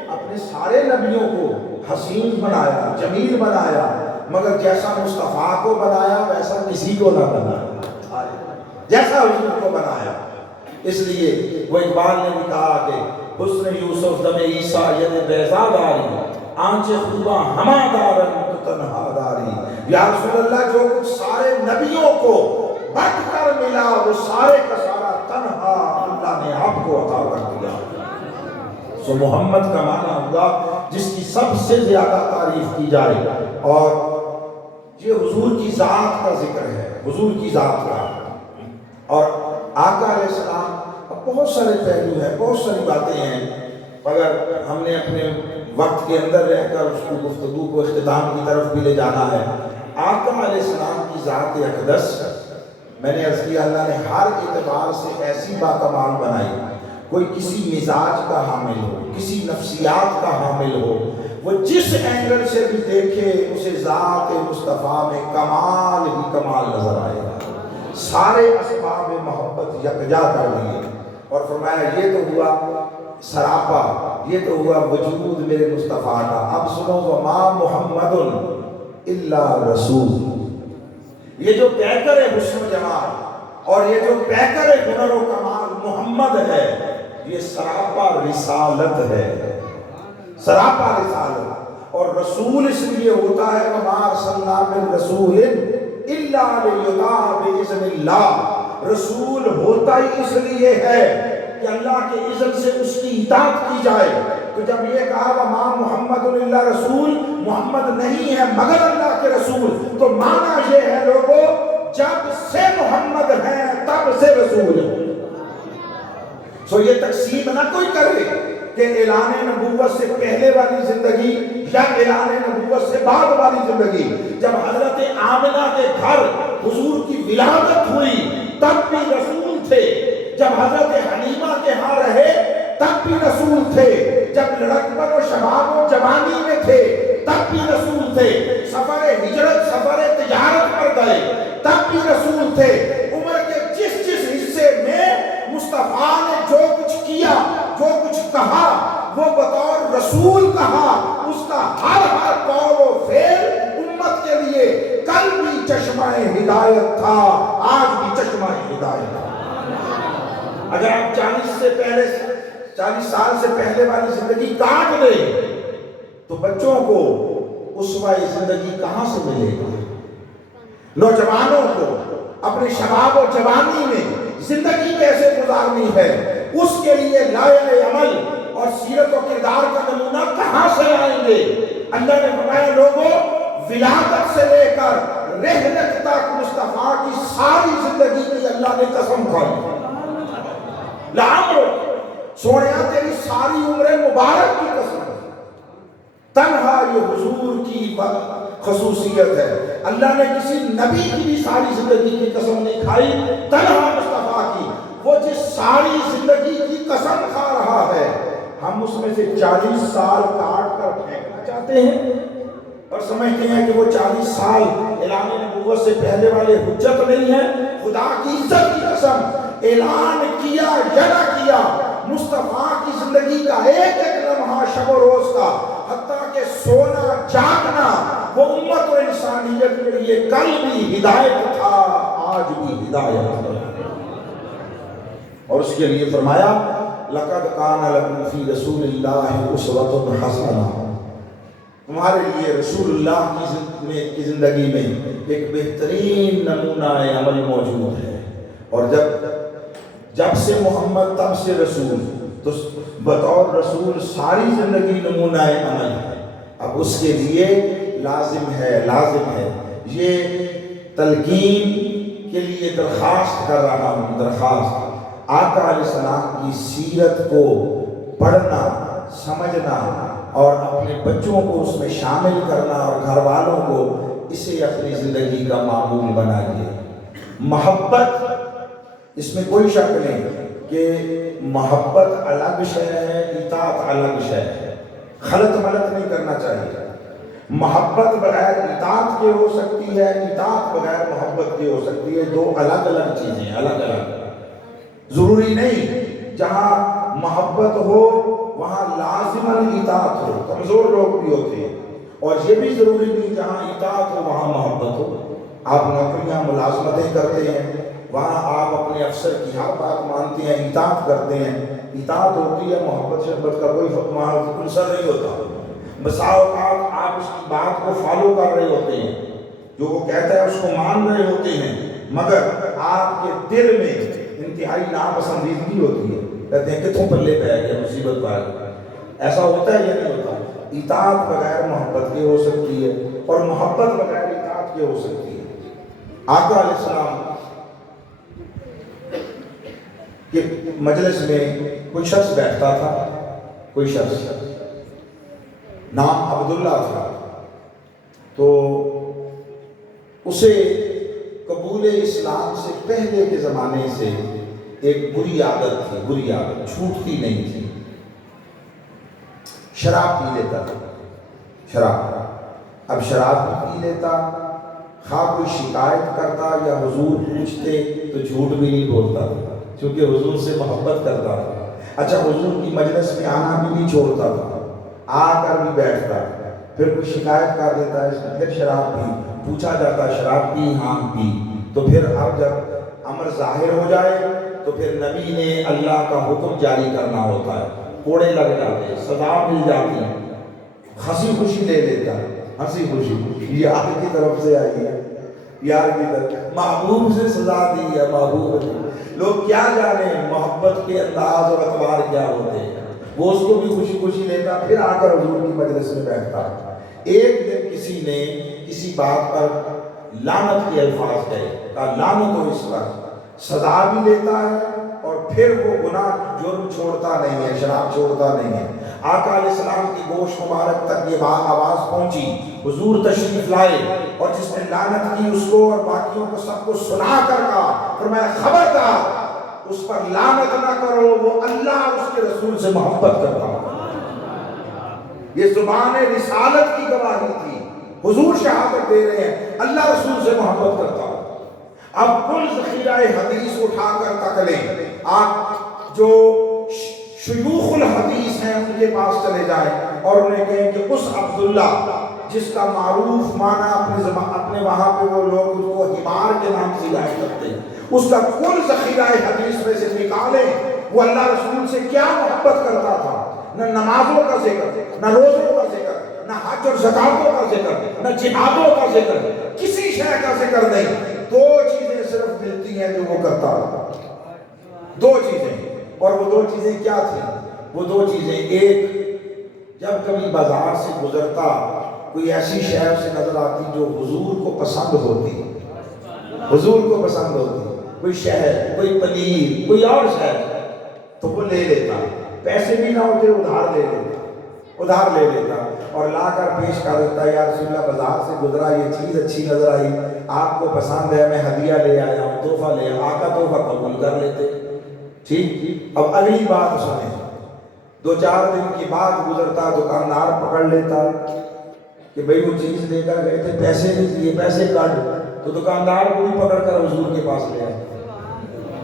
اپنے سارے نبیوں کو حسین بنایا جمیل بنایا مگر جیسا مصطفیٰ کو بنایا ویسا کسی کو نہ بنایا جیسا حضور کو بنایا. اس لیے وہ اقبال نے بھی کہا کہ حسن یوسف دم عیسیٰ ید بیضا داری آنچ خوباں ہما دارن تو تنہا داری. یا رسول اللہ جو کچھ سارے نبیوں کو بٹ کر ملا وہ سارے کا سارا تنہا اللہ نے آپ کو عطا کر دیا. سو محمد کا معنی ہوا جس کی سب سے زیادہ تعریف کی جائے اور یہ حضور کی ذات کا ذکر ہے حضور کی ذات کا. اور آقا علیہ السلام بہت سارے پہلو ہیں بہت ساری باتیں ہیں مگر ہم نے اپنے وقت کے اندر رہ کر اس کو گفتگو کو اختتام کی طرف بھی لے جانا ہے. آقا علیہ السلام کی ذات اقدس میں نے عرض کیا اللہ نے ہر اعتبار سے ایسی باکمال بنائی کوئی کسی مزاج کا حامل ہو کسی نفسیات کا حامل ہو وہ جس اینگل سے بھی دیکھے اسے ذات مصطفیٰ میں کمال ہی کمال نظر آئے گا. سارے اسباب محبت یکجا کر دیے اور فرمایا یہ تو ہوا سراپا یہ تو ہوا وجود میرے مصطفیٰ کا. اب سنو وما محمد الا رسول. یہ جو پیکر حسن و جمال اور یہ جو پیکر ہنر و کمال محمد ہے یہ سراپا رسالت ہے سراپا رسالت. اور رسول اس لیے ہوتا ہے وما ارسلنا من رسول الا لیطاع باذن اللہ، رسول ہوتا ہی اس لیے ہے کہ اللہ کے اذن سے اس کی اطاعت کی جائے۔ تو جب یہ کہا وما محمد الا رسول، محمد نہیں ہے مگر اللہ کے رسول، تو معنی یہ ہے لوگوں جب سے محمد ہیں تب سے رسول ہیں۔ سو یہ تقسیم نہ کوئی کرے کہ اعلان نبوت سے پہلے والی زندگی یا اعلان نبوت سے بعد والی زندگی۔ جب حضرت آمنہ کے گھر حضور کی ولادت ہوئی تب بھی رسول تھے، جب حضرت حلیمہ کے ہاں رہے تب بھی رسول تھے، جب لڑکپن و شباب و جوانی میں تھے تب بھی رسول تھے، سفر ہجرت سفر تجارت پر گئے تب بھی رسول تھے۔ عمر کے جس جس حصے میں مصطفیٰ نے جو کچھ کیا، جو کچھ کہا، وہ بطور رسول کہا، اس کا ہر قول و فعل امت کے لیے کل بھی چشمہ ہدایت تھا، آج بھی چشمہ ہدایت ہے۔ اگر آپ 40 سال سے پہلے والی زندگی کاٹ دیں تو بچوں کو اسوہ زندگی کہاں سے ملے گا؟ نوجوانوں کو اپنے شباب و جوانی میں زندگی کیسے گزارنی ہے، اس کے لیے لائحہ عمل اور سیرت و کردار کا نمونہ کہاں سے لائیں گے؟ اللہ نے فرمایا لوگوں ولادت سے لے کر رحلت تک مصطفیٰ کی ساری زندگی کی اللہ نے قسم کھائی، لعمرک سونیا تیری ساری عمر مبارک کی قسم ہے۔ تنہا یہ حضور کی خصوصیت ہے، اللہ نے کسی نبی کی بھی ساری زندگی کی قسم نہیں کھائی، تنہا مصطفیٰ کی۔ وہ جس ساری زندگی کی قسم کھا رہا ہے، ہم اس میں سے 40 سال کاٹ کر پھینکنا چاہتے ہیں اور سمجھتے ہیں کہ وہ 40 سال اعلان نبوت سے پہلے والے حجت نہیں ہیں۔ خدا کی عزت کی قسم اعلان کیا یا نہ کیا، مصطفیٰ کی زندگی کا ایک ایک لمحہ شب و روز کا، حتیٰ کہ سونا جاگنا، وہ امت و انسانیت کے لیے کل بھی ہدایت تھا، آج بھی ہدایت ہے۔ اور اس کے لیے فرمایا لَقَدْ كَانَ لَكُمْ فِي رَسُولِ اللَّهِ أُسْوَةٌ حَسَنَةٌ، تمہارے لیے رسول اللہ کی زندگی میں ایک بہترین نمونہ عمل موجود ہے۔ اور جب سے محمد تب سے رسول، تو بطور رسول ساری زندگی نمونہ عمل ہے۔ اب اس کے لیے لازم ہے یہ تلقین کے لیے درخواست کر رہا ہوں، درخواست آقا علیہ السلام کی سیرت کو پڑھنا، سمجھنا اور اپنے بچوں کو اس میں شامل کرنا اور گھر والوں کو اسے اپنی زندگی کا معمول بنائیے۔ محبت، اس میں کوئی شک نہیں کہ محبت الگ شے ہے، اطاعت الگ شے ہے، خلط ملط نہیں کرنا چاہیے۔ محبت بغیر اطاعت کے ہو سکتی ہے، اطاعت بغیر محبت کے ہو سکتی ہے، دو الگ الگ چیزیں، الگ الگ۔ ضروری نہیں جہاں محبت ہو وہاں لازماً اطاعت ہو، کمزور لوگ بھی ہوتے ہیں، اور یہ بھی ضروری نہیں جہاں اطاعت ہو وہاں محبت ہو۔ آپ نوکریاں ملازمتیں کرتے ہیں، وہاں آپ اپنے افسر کی ہر بات مانتے ہیں، اطاعت کرتے ہیں، اطاعت ہوتی ہے، محبت شبت کا کوئی عنصر نہیں ہوتا۔ بسا اوقات آپ اس کی بات کو فالو کر رہے ہوتے ہیں، جو وہ کہتا ہے اس کو مان رہے ہوتے ہیں، مگر آپ کے دل میں انتہائی ناپسندیدگی ہوتی ہے، کہتے ہیں کتوں پلے پہ گیا، مصیبت پا گیا۔ ایسا ہوتا ہے یا نہیں ہوتا؟ اطاعت بغیر محبت کے ہو سکتی ہے اور محبت بغیر اطاعت کے ہو سکتی ہے۔ آقا علیہ السلام کہ مجلس میں کوئی شخص بیٹھتا تھا، کوئی شخص نام عبداللہ تھا، تو اسے قبول اسلام سے پہلے کے زمانے سے ایک بری عادت تھی، بری عادت چھوٹتی نہیں تھی، شراب پی لیتا تھا، شراب۔ اب شراب پی لیتا، خواہ کوئی شکایت کرتا یا حضور پوچھتے تو جھوٹ بھی نہیں بولتا تھا، کیونکہ حضور سے محبت کرتا تھا۔ اچھا، حضور کی مجلس میں آنا بھی نہیں چھوڑتا تھا، آ کر بھی بیٹھتا، پھر کوئی شکایت کر دیتا ہے، اس نے پھر شراب پی، پوچھا جاتا شراب پی؟ ہاں پی۔ تو پھر اب جب امر ظاہر ہو جائے تو پھر نبی نے اللہ کا حکم جاری کرنا ہوتا ہے، کوڑے لگ جاتے ہیں، سزا مل جاتی ہے، ہنسی خوشی لے لیتا، ہنسی خوشی یار کی طرف سے آئی ہے، یار کی طرف محبوب سے سزا دی ہے، محبوب نے لوگ کیا جانے محبت کے انداز اور اطوار کیا ہوتے ہیں، وہ اس کو بھی خوشی خوشی لیتا، پھر آ کر حضور کی مجلس میں بیٹھتا۔ ایک دن کسی نے کسی بات پر لعنت کے الفاظ کہے، کہا لعنت ہو اس پر، سزا بھی لیتا ہے اور پھر وہ گناہ جرم چھوڑتا نہیں ہے، شراب چھوڑتا نہیں ہے۔ آقا علیہ السلام کی گوش مبارک تک یہ آواز پہنچی، حضور تشریف لائے اور جس نے لعنت کی اس کو اور باقیوں کو سب کو سنا کر کہا، فرمایا خبردار اس پر لعنت نہ کرو، وہ اللہ اس کے رسول سے محبت کرتا ہے۔ یہ زبان رسالت کی گواہی تھی، حضور شہادت دے رہے ہیں اللہ رسول سے محبت کرتا ہے۔ اب کل ذخیرہ حدیث اٹھا کر تک لیں، آپ جو شیوخ الحدیث ہیں ان کے پاس چلے جائیں اور انہیں کہیں کہ اس عبداللہ جس کا معروف معنی اپنے وہاں پہ وہ لوگ اس کو حمار کے نام سے ظاہر کرتے ہیں، اس کا کل ذخیرہ حدیث میں سے نکالیں وہ اللہ رسول سے کیا محبت کرتا تھا۔ نہ نمازوں کا ذکر، نہ روزوں کا ذکر، نہ حج اور زکاتوں کا ذکر، نہ جہادوں کا ذکر، کسی شے کا ذکر نہیں۔ دو چیزیں صرف ملتی ہیں جو وہ کرتا رہا، دو چیزیں، اور وہ دو چیزیں کیا تھیں؟ وہ دو چیزیں، ایک جب کبھی بازار سے گزرتا کوئی ایسی شے سے نظر آتی جو حضور کو پسند ہوتی، حضور کو پسند ہوتی، کوئی شہر، کوئی پنیر، کوئی اور شہر، تو وہ لے لیتا، پیسے بھی نہ ہوتے ادھار لے لیتا، ادھار لے لیتا اور لا کر پیش کر دیتا، یا رسول اللہ بازار سے گزرا یہ چیز اچھی نظر آئی، آپ کو پسند ہے، میں ہدیہ لے آیا ہوں، تحفہ لے آیا، آقا تحفہ قبول کر لیتے۔ ٹھیک، اب اگلی بات سنیں، 2-4 دن کی بعد گزرتا، دکاندار پکڑ لیتا کہ بھئی وہ چیز لے کر گئے تھے، پیسے نہیں دیے، پیسے کاٹ، تو دکاندار کو بھی پکڑ کر حضور کے پاس لے آیا،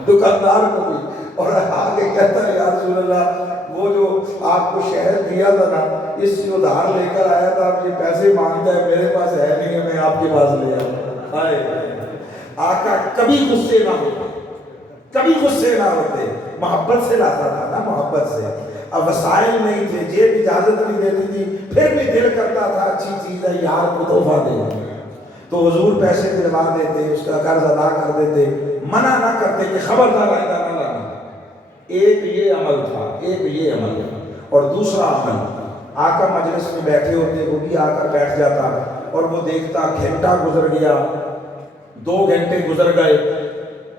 دکاندار کو بھی، اور آگے کہتا ہے یا رسول اللہ وہ جو آپ کو شہر دیا تھا نا، اس سے ادھار لے کر آیا تھا، آپ یہ پیسے مانگتا ہے، میرے پاس ہے نہیں ہے، میں آپ کے پاس لے آیا۔ آقا کبھی غصے نہ ہوتے، کبھی غصے نہ ہوتے، محبت سے لاتا تھا نا، محبت سے۔ اب وسائل نہیں تھے، جیب اجازت نہیں دیتی تھی، پھر بھی دل کرتا تھا اچھی چیز ہے یار کو تحفہ دے، تو حضور پیسے دلوا دیتے، اس کا قرض ادا کر دیتے، منع نہ کرتے کہ خبردار آئندہ نہ لانا۔ ایک یہ عمل تھا، ایک یہ عمل، اور دوسرا عمل، آقا مجلس میں بیٹھے ہوتے، وہ بھی آ کر بیٹھ جاتا اور وہ دیکھتا گھنٹہ گزر گیا، 2 گھنٹے گزر گئے،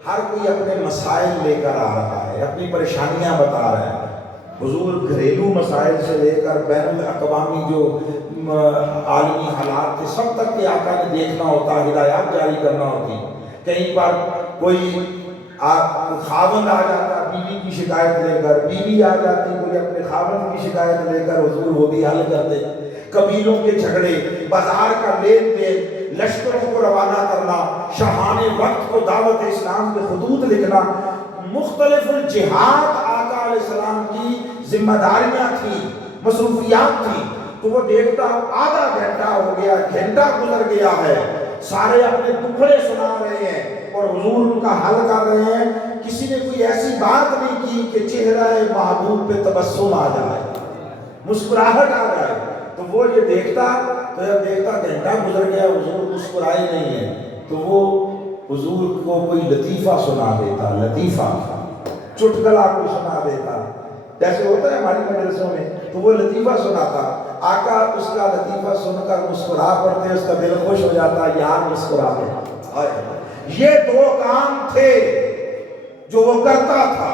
ہر کوئی اپنے مسائل لے کر آ رہا ہے، اپنی پریشانیاں بتا رہا ہے۔ حضور گھریلو مسائل سے لے کر بین الاقوامی جو عالمی حالات تھے سب تک کے آقا نے دیکھنا ہوتا، ہدایات جاری کرنا ہوتی۔ کہیں پر کوئی خاوند آ جاتا بیوی کی شکایت لے کر، بیوی آ جاتی کوئی اپنے خاوند کی شکایت لے کر، حضور وہ بھی حل کرتے۔ قبیلوں کے جھگڑے، بازار کا لین دین، لشکروں کو روانہ کرنا، شاہان وقت کو دعوت اسلام کے خطوط لکھنا، مختلف الجہاد آقا علیہ السلام کی ذمہ داریاں تھیں، مصروفیات تھیں۔ تو وہ دیکھتا آدھا گھنٹہ ہو گیا، گھنٹہ گزر گیا ہے، سارے اپنے دکھڑے سنا رہے ہیں اور حضور ان کا حل کر رہے ہیں، کسی نے کوئی ایسی بات نہیں کی کہ چہرہ محبوب پہ تبسم آ جائے، مسکراہٹ آ جائے۔ تو وہ یہ دیکھتا، تو جب دیکھتا گھنٹہ گزر گیا حضور مسکرائے نہیں ہے، تو وہ حضور کو کوئی لطیفہ سنا دیتا، لطیفہ چٹکلا کوئی سنا دیتا، جیسے ہوتا ہے ہماری مجلسوں میں، تو وہ لطیفہ سناتا، آقا اس کا لطیفہ سن کر مسکرا پڑتے، اس کا دل خوش ہو جاتا، یار مسکرا دے۔ یہ 2 کام تھے جو وہ کرتا تھا،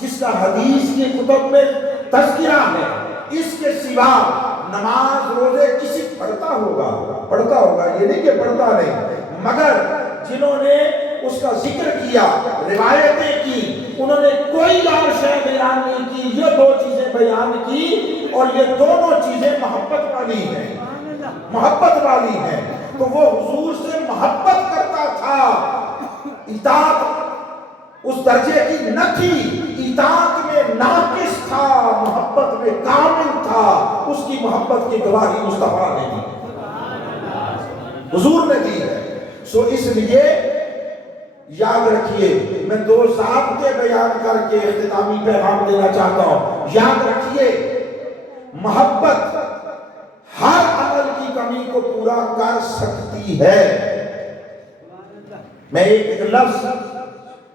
جس کا حدیث کی کتب میں تذکرہ ہے۔ اس کے سوا نماز روزے کسی پڑھتا ہوگا، یہ نہیں کہ پڑھتا نہیں، مگر جنہوں نے اس کا ذکر کیا، روایتیں کی، انہوں نے کوئی اور شے بیان نہیں کی، یہ 2 چیزیں بیان کی، اور یہ دونوں چیزیں محبت والی ہیں، محبت والی ہیں۔ تو وہ حضور سے محبت کرتا تھا، اطاعت اس درجے کی نہ تھی، اطاعت میں ناقص تھا، محبت میں کامل تھا۔ اس کی محبت کی گواہی مصطفیٰ نے دی، حضور نے دی ہے۔ سو اس لیے یاد رکھیے، میں 2 ضابطے بیان کر کے اختتامی پیغام دینا چاہتا ہوں۔ یاد رکھیے، محبت کمی کو پورا کر سکتی ہے. میں ایک لفظ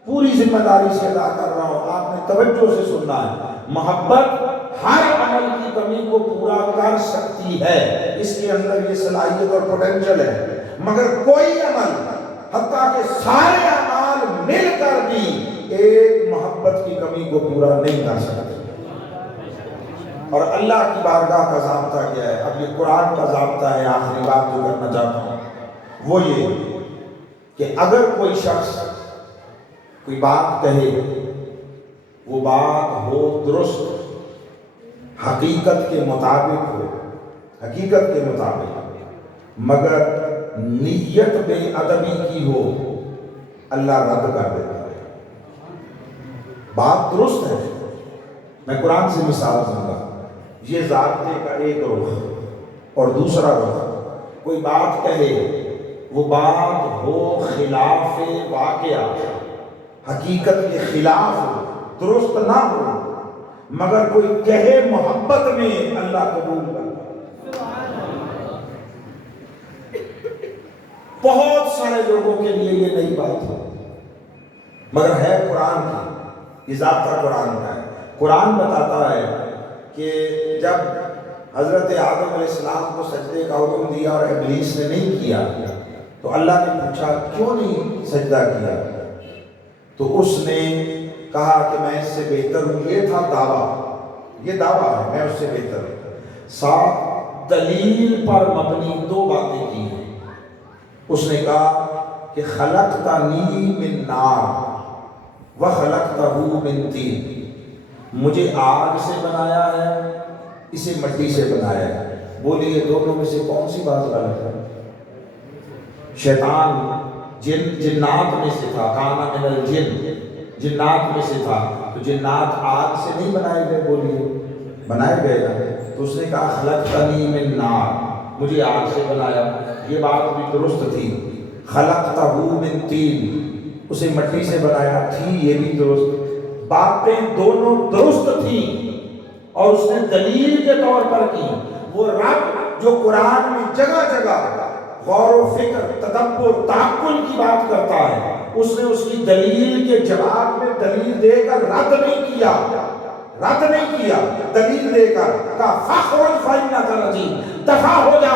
پوری ذمہ داری سے ادا کر رہا ہوں، آپ نے توجہ سے سننا ہے. محبت ہر عمل کی کمی کو پورا کر سکتی ہے، اس کے اندر یہ صلاحیت اور پوٹینشل ہے. مگر کوئی عمل، حتیٰ کہ سارے اعمال مل کر بھی ایک محبت کی کمی کو پورا نہیں کر سکتے. اور اللہ کی بارگاہ کا ضابطہ کیا ہے؟ اب یہ قرآن کا ضابطہ ہے. آخری بات جو کرنا چاہتا ہوں وہ یہ کہ اگر کوئی شخص کوئی بات کہے، وہ بات ہو درست، حقیقت کے مطابق ہو، حقیقت کے مطابق، مگر نیت بے ادبی کی ہو، اللہ رد کر دیتا ہے. بات درست ہے. میں قرآن سے مثال دوں گا. یہ ضابطے کا ایک رخ اور دوسرا رخ. کوئی بات کہے، وہ بات ہو خلاف واقعہ، حقیقت کے خلاف ہو، درست نہ ہو، مگر کوئی کہے محبت میں، اللہ قبول کرتا. بہت سارے لوگوں کے لیے یہ نئی بات ہے، مگر ہے قرآن کی. یہ ضابطہ قرآن کا ہے. قرآن بتاتا ہے کہ جب حضرت آدم علیہ السلام کو سجدے کا حکم دیا اور ابلیس نے نہیں کیا، تو اللہ نے پوچھا کیوں نہیں سجدہ کیا؟ تو اس نے کہا کہ میں اس سے بہتر ہوں. یہ تھا دعویٰ، یہ دعویٰ ہے میں اس سے بہتر ہوں. ساتھ دلیل پر مبنی دو باتیں کی ہیں. اس نے کہا کہ خلقتنی من نار وخلقتہ من طین، مجھے آگ سے بنایا ہے، اسے مٹی سے بنایا ہے. بولیے دونوں میں سے کون سی بات غلط ہے؟ شیطان جنات میں سے تھا، کانا من الجن، جنات میں سے تھا. تو جنات آگ سے نہیں بنائے گئے؟ بولیے بنائے گئے نا. تو اس نے کہا خلقتنی من نار، مجھے آگ سے بنایا. یہ بات بھی درست تھی. خلقتہ من طین، اسے مٹی سے بنایا تھی، یہ بھی درست. باتیں دونوں درست تھیں اور اس نے دلیل کے طور پر کی. وہ رب جو قرآن میں جگہ جگہ غور و فکر، تدبر، تعقل کی بات کرتا ہے، اس نے اس کی دلیل کے جواب میں دلیل دے کر رد نہیں کیا، رد نہیں کیا. دلیل دے کر کہا فخرج فإنک رجیم، دفع ہو جا،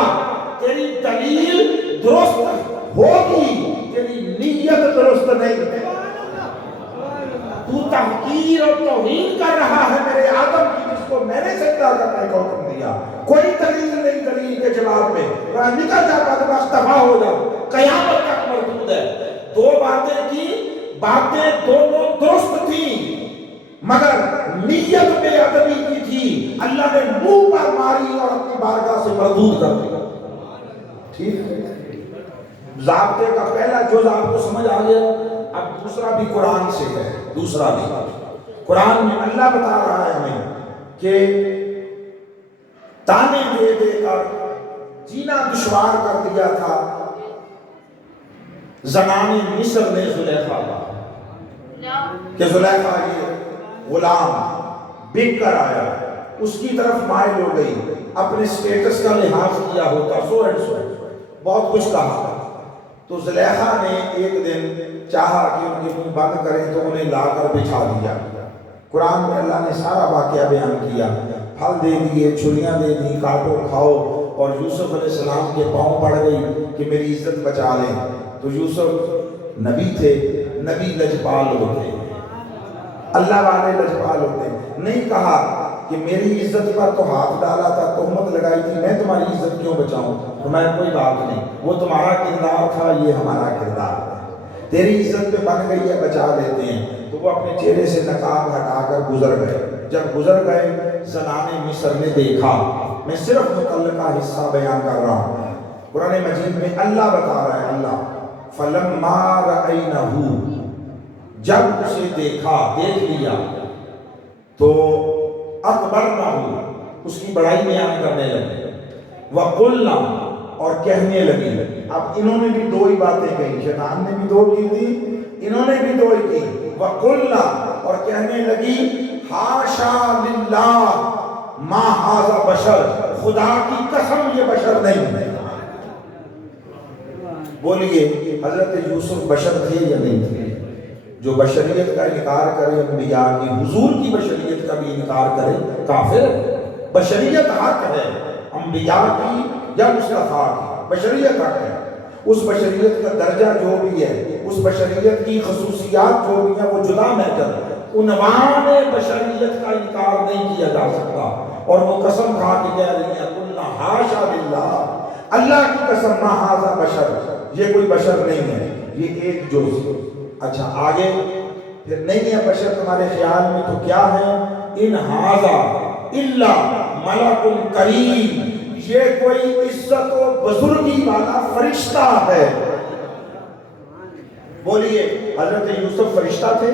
تیری دلیل درست ہوگی، تیری نیت درست نہیں. تو تحقیر اور توہین کر رہا ہے میرے آدم کی، جس کو میں نے سجدہ کرنے کا حکم دیا. کوئی دلیل نہیں دلیل کے جواب میں. نکل جا بدبخت، دفع ہو جا، قیامت تک مردود ہے. دو باتیں کی، باتیں دونوں درست تھیں، مگر نیت بے ادبی کی تھی. اللہ نے منہ پر ماری اور اپنی بارگاہ سے مردود کر دیا. ٹھیک ہے. ضابطے کا پہلا جز آپ کو سمجھ آ گیا. اب دوسرا بھی قرآن سے ہے. دوسرا بھی قرآن میں اللہ بتا رہا ہے ہمیں کہ تانے دے دے کر جینا دشوار کر دیا تھا زمانے مصر نے زلیخا کا، کہ زلیخا یہ غلام بک کر آیا، اس کی طرف مائل ہو گئی. اپنے سٹیٹس کا لحاظ کیا ہوتا، سو اینڈ سو بہت کچھ کہا. تو زلیخا نے ایک دن چاہا کہ ان کے منہ بند کریں تو انہیں لا کر بچھا دیا. قرآن میں اللہ نے سارا واقعہ بیان کیا. پھل دے دیے، چھریاں دے دی، کاٹو کھاؤ. اور یوسف علیہ السلام کے پاؤں پڑ گئی کہ میری عزت بچا لیں. تو یوسف نبی تھے، نبی لجپال ہوتے، اللہ والے لجپال ہوتے. نہیں کہا کہ میری عزت پر تو ہاتھ ڈالا تھا، تہمت لگائی تھی، میں تمہاری عزت کیوں بچاؤں؟ تو میں کوئی بات نہیں، وہ تمہارا کردار تھا، یہ ہمارا کردار ہے. تیری عزت پہ بن گئی ہے، بچا لیتے ہیں. تو وہ اپنے چہرے سے نقاب ہٹا کر گزر گئے. جب گزر گئے زنانے مصر نے دیکھا. میں صرف متعلقہ حصہ بیان کر رہا ہوں. قرآن مجید میں اللہ بتا رہا ہے، اللہ فَلَمَّا رَأَيْنَهُ، جب اسے دیکھا، دیکھ لیا، تو اکبرنہ، اس کی بڑائی بیان کرنے لگے. وَقُلْنَا، اور کہنے لگی. اب انہوں نے بھی دو ہی باتیں کہی، شیطان نے بھی دو کی تھی، انہوں نے بھی دو ہی کی. وَقُلْنَا، اور کہنے لگی حاشا للہ ما ھذا بشر، خدا کی قسم یہ بشر نہیں ہے. بولیے حضرت یوسف بشر تھے یا نہیں تھے؟ جو بشریت کا انکار کرے انبیاء کی، حضور کی بشریت کا بھی انکار کرے کافر ہے۔ بشریت حق ہے، انبیاء کی یا مصطفیٰ کی بشریت حق ہے۔ اس بشریت کا درجہ جو بھی ہے، اس بشریت کی خصوصیات جو بھی ہیں وہ جدا میٹر ہے۔ عنوان بشریت کا انکار نہیں کیا جا سکتا، اور وہ قسم کھا کے کہہ رہی ہیں قلنا حاشا للہ، اللہ کی قسم ما ھذا بشر، یہ کوئی بشر نہیں ہے، یہ ایک جز۔ اچھا آگے پھر نہیں ہے بشر تمہارے خیال میں تو کیا ہے؟ ان ھذا الا ملک کریم، یہ کوئی عزت و بزرگی والا فرشتہ ہے۔ بولیے حضرت یوسف فرشتہ تھے؟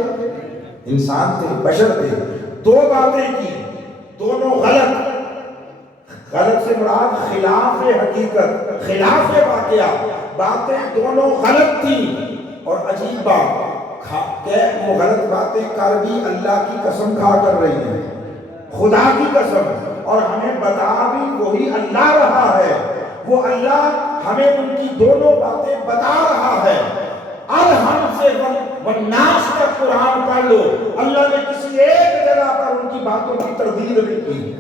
انسان تھے، بشر تھے۔ دو باتیں کی، دونوں غلط۔ غلط سے مراد خلاف حقیقت، خلاف واقعہ، باتیں دونوں غلط تھیں۔ اور عجیب بات کہ وہ غلط باتیں کر بھی اللہ کی قسم کھا کر رہی ہیں، خدا کی قسم، اور ہمیں بتا بھی وہی اللہ رہا ہے۔ وہ اللہ ہمیں ان کی دونوں باتیں بتا رہا ہے۔ الحم سے والناس کا قرآن پڑھ لو، اللہ نے کسی ایک جگہ پر ان کی باتوں کی تردید نہیں کی۔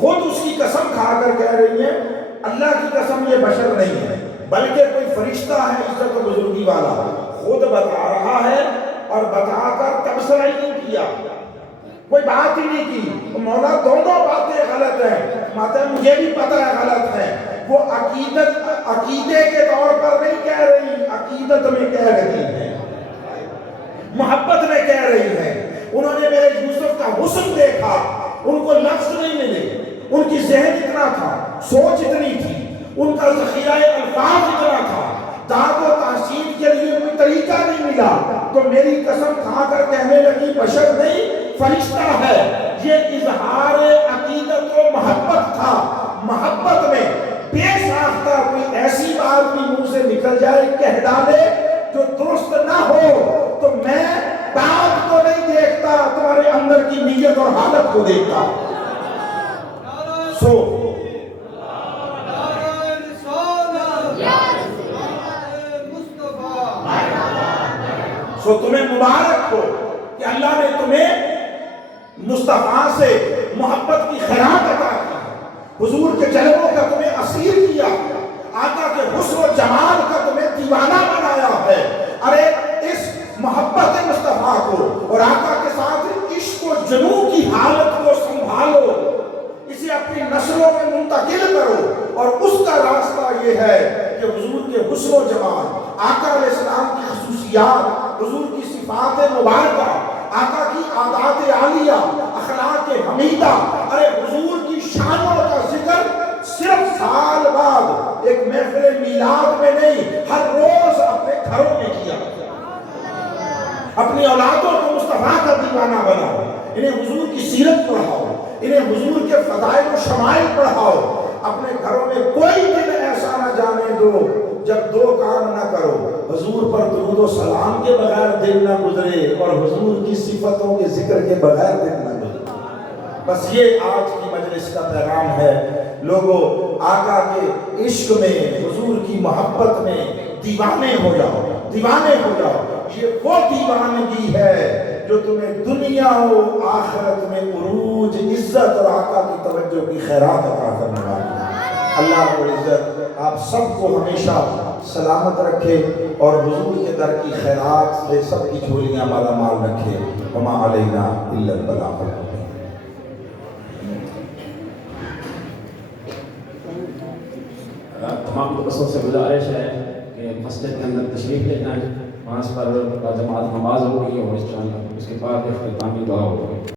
خود اس کی قسم کھا کر کہہ رہی ہیں اللہ کی قسم یہ بشر نہیں ہے بلکہ کوئی فرشتہ ہے عزت و بزرگی والا۔ خود بتا رہا ہے اور بتا کر تبصرہ ہی نہیں کیا، کوئی بات ہی نہیں کی۔ مولا دونوں باتیں غلط ہیں، ماتا مجھے بھی پتہ ہے غلط ہے۔ وہ عقیدے کے طور پر نہیں کہہ رہی، عقیدت میں کہہ رہی ہے، محبت میں کہہ رہی ہے۔ انہوں نے میرے یوسف کا حسن دیکھا، ان کو لفظ نہیں ملے، ان کی ذہن اتنا تھا، سوچ اتنی تھی، ان کا ذخیرہ الفاظ اتنا تھا، داد و تحسین کے لیے کوئی طریقہ نہیں ملا، تو میری قسم کھا کر کہنے لگی بشر نہیں فرشتہ ہے۔ یہ اظہار عقیدت و محبت تھا۔ محبت میں بے ساختہ کوئی ایسی بات بھی منہ سے نکل جائے، کہہ ڈالے جو درست نہ ہو، تو میں بات کو نہیں دیکھتا، تمہارے اندر کی نیت اور حالت کو دیکھتا۔ سو تمہیں مبارک ہو کہ اللہ نے تمہیں مصطفیٰ سے محبت کی خیرات عطا کی، حضور کے جلووں کا تمہیں اسیر کیا، آقا کے حسن و جمال کا تمہیں دیوانہ بنایا ہے۔ ارے اس محبت مصطفیٰ کو اور آقا کے ساتھ عشق و جنون کی حالت کو سنبھالو، اسے اپنی نسلوں میں منتقل کرو، اور اس کا راستہ یہ ہے کہ حضور کے حسن و جمال، آقا علیہ السلام کی خصوصیات، حضور کی صفات مبارکہ، آقا کی عادات عالیہ، اخلاق حمیدہ، ارے حضور کی شانوں کا ذکر صرف سال بعد ایک محفل میلاد میں نہیں، ہر روز اپنے گھروں میں کیا۔ اپنی اولادوں کو مصطفیٰ کا دیوانہ بناؤ، انہیں حضور کی سیرت پڑھاؤ، انہیں حضور کے فضائل و شمائل پڑھاؤ۔ اپنے گھروں میں کوئی دن ایسا نہ جانے دو جب دو کام نہ کرو، حضور پر درود و سلام کے بغیر دن نہ گزرے اور حضور کی صفتوں کے ذکر کے بغیر دن نہ گزرے۔ بس یہ آج کی مجلس کا پیغام ہے۔ لوگوں آقا کے عشق میں، حضور کی محبت میں دیوانے ہو جاؤ، دیوانے ہو جاؤ۔ یہ وہ دیوانگی ہے جو تمہیں دنیا و آخرت میں عروج، عزت اور آقا کی توجہ کی خیرات عطا کرنے والی ہے۔ اللہ رب العزت آپ سب کو ہمیشہ سلامت رکھے اور حضور کے در کی خیرات سے سب کی جھولیاں مالا مال رکھے۔ وما علینا الا البلاغ المبین۔ تمام دوستوں سے گزارش ہے کہ مسجد کے اندر تشریف لے جائیں، وہاں پر جماعت نماز ہوگی اور انشاءاللہ اس کے بعد اختتامی دعا ہوگی۔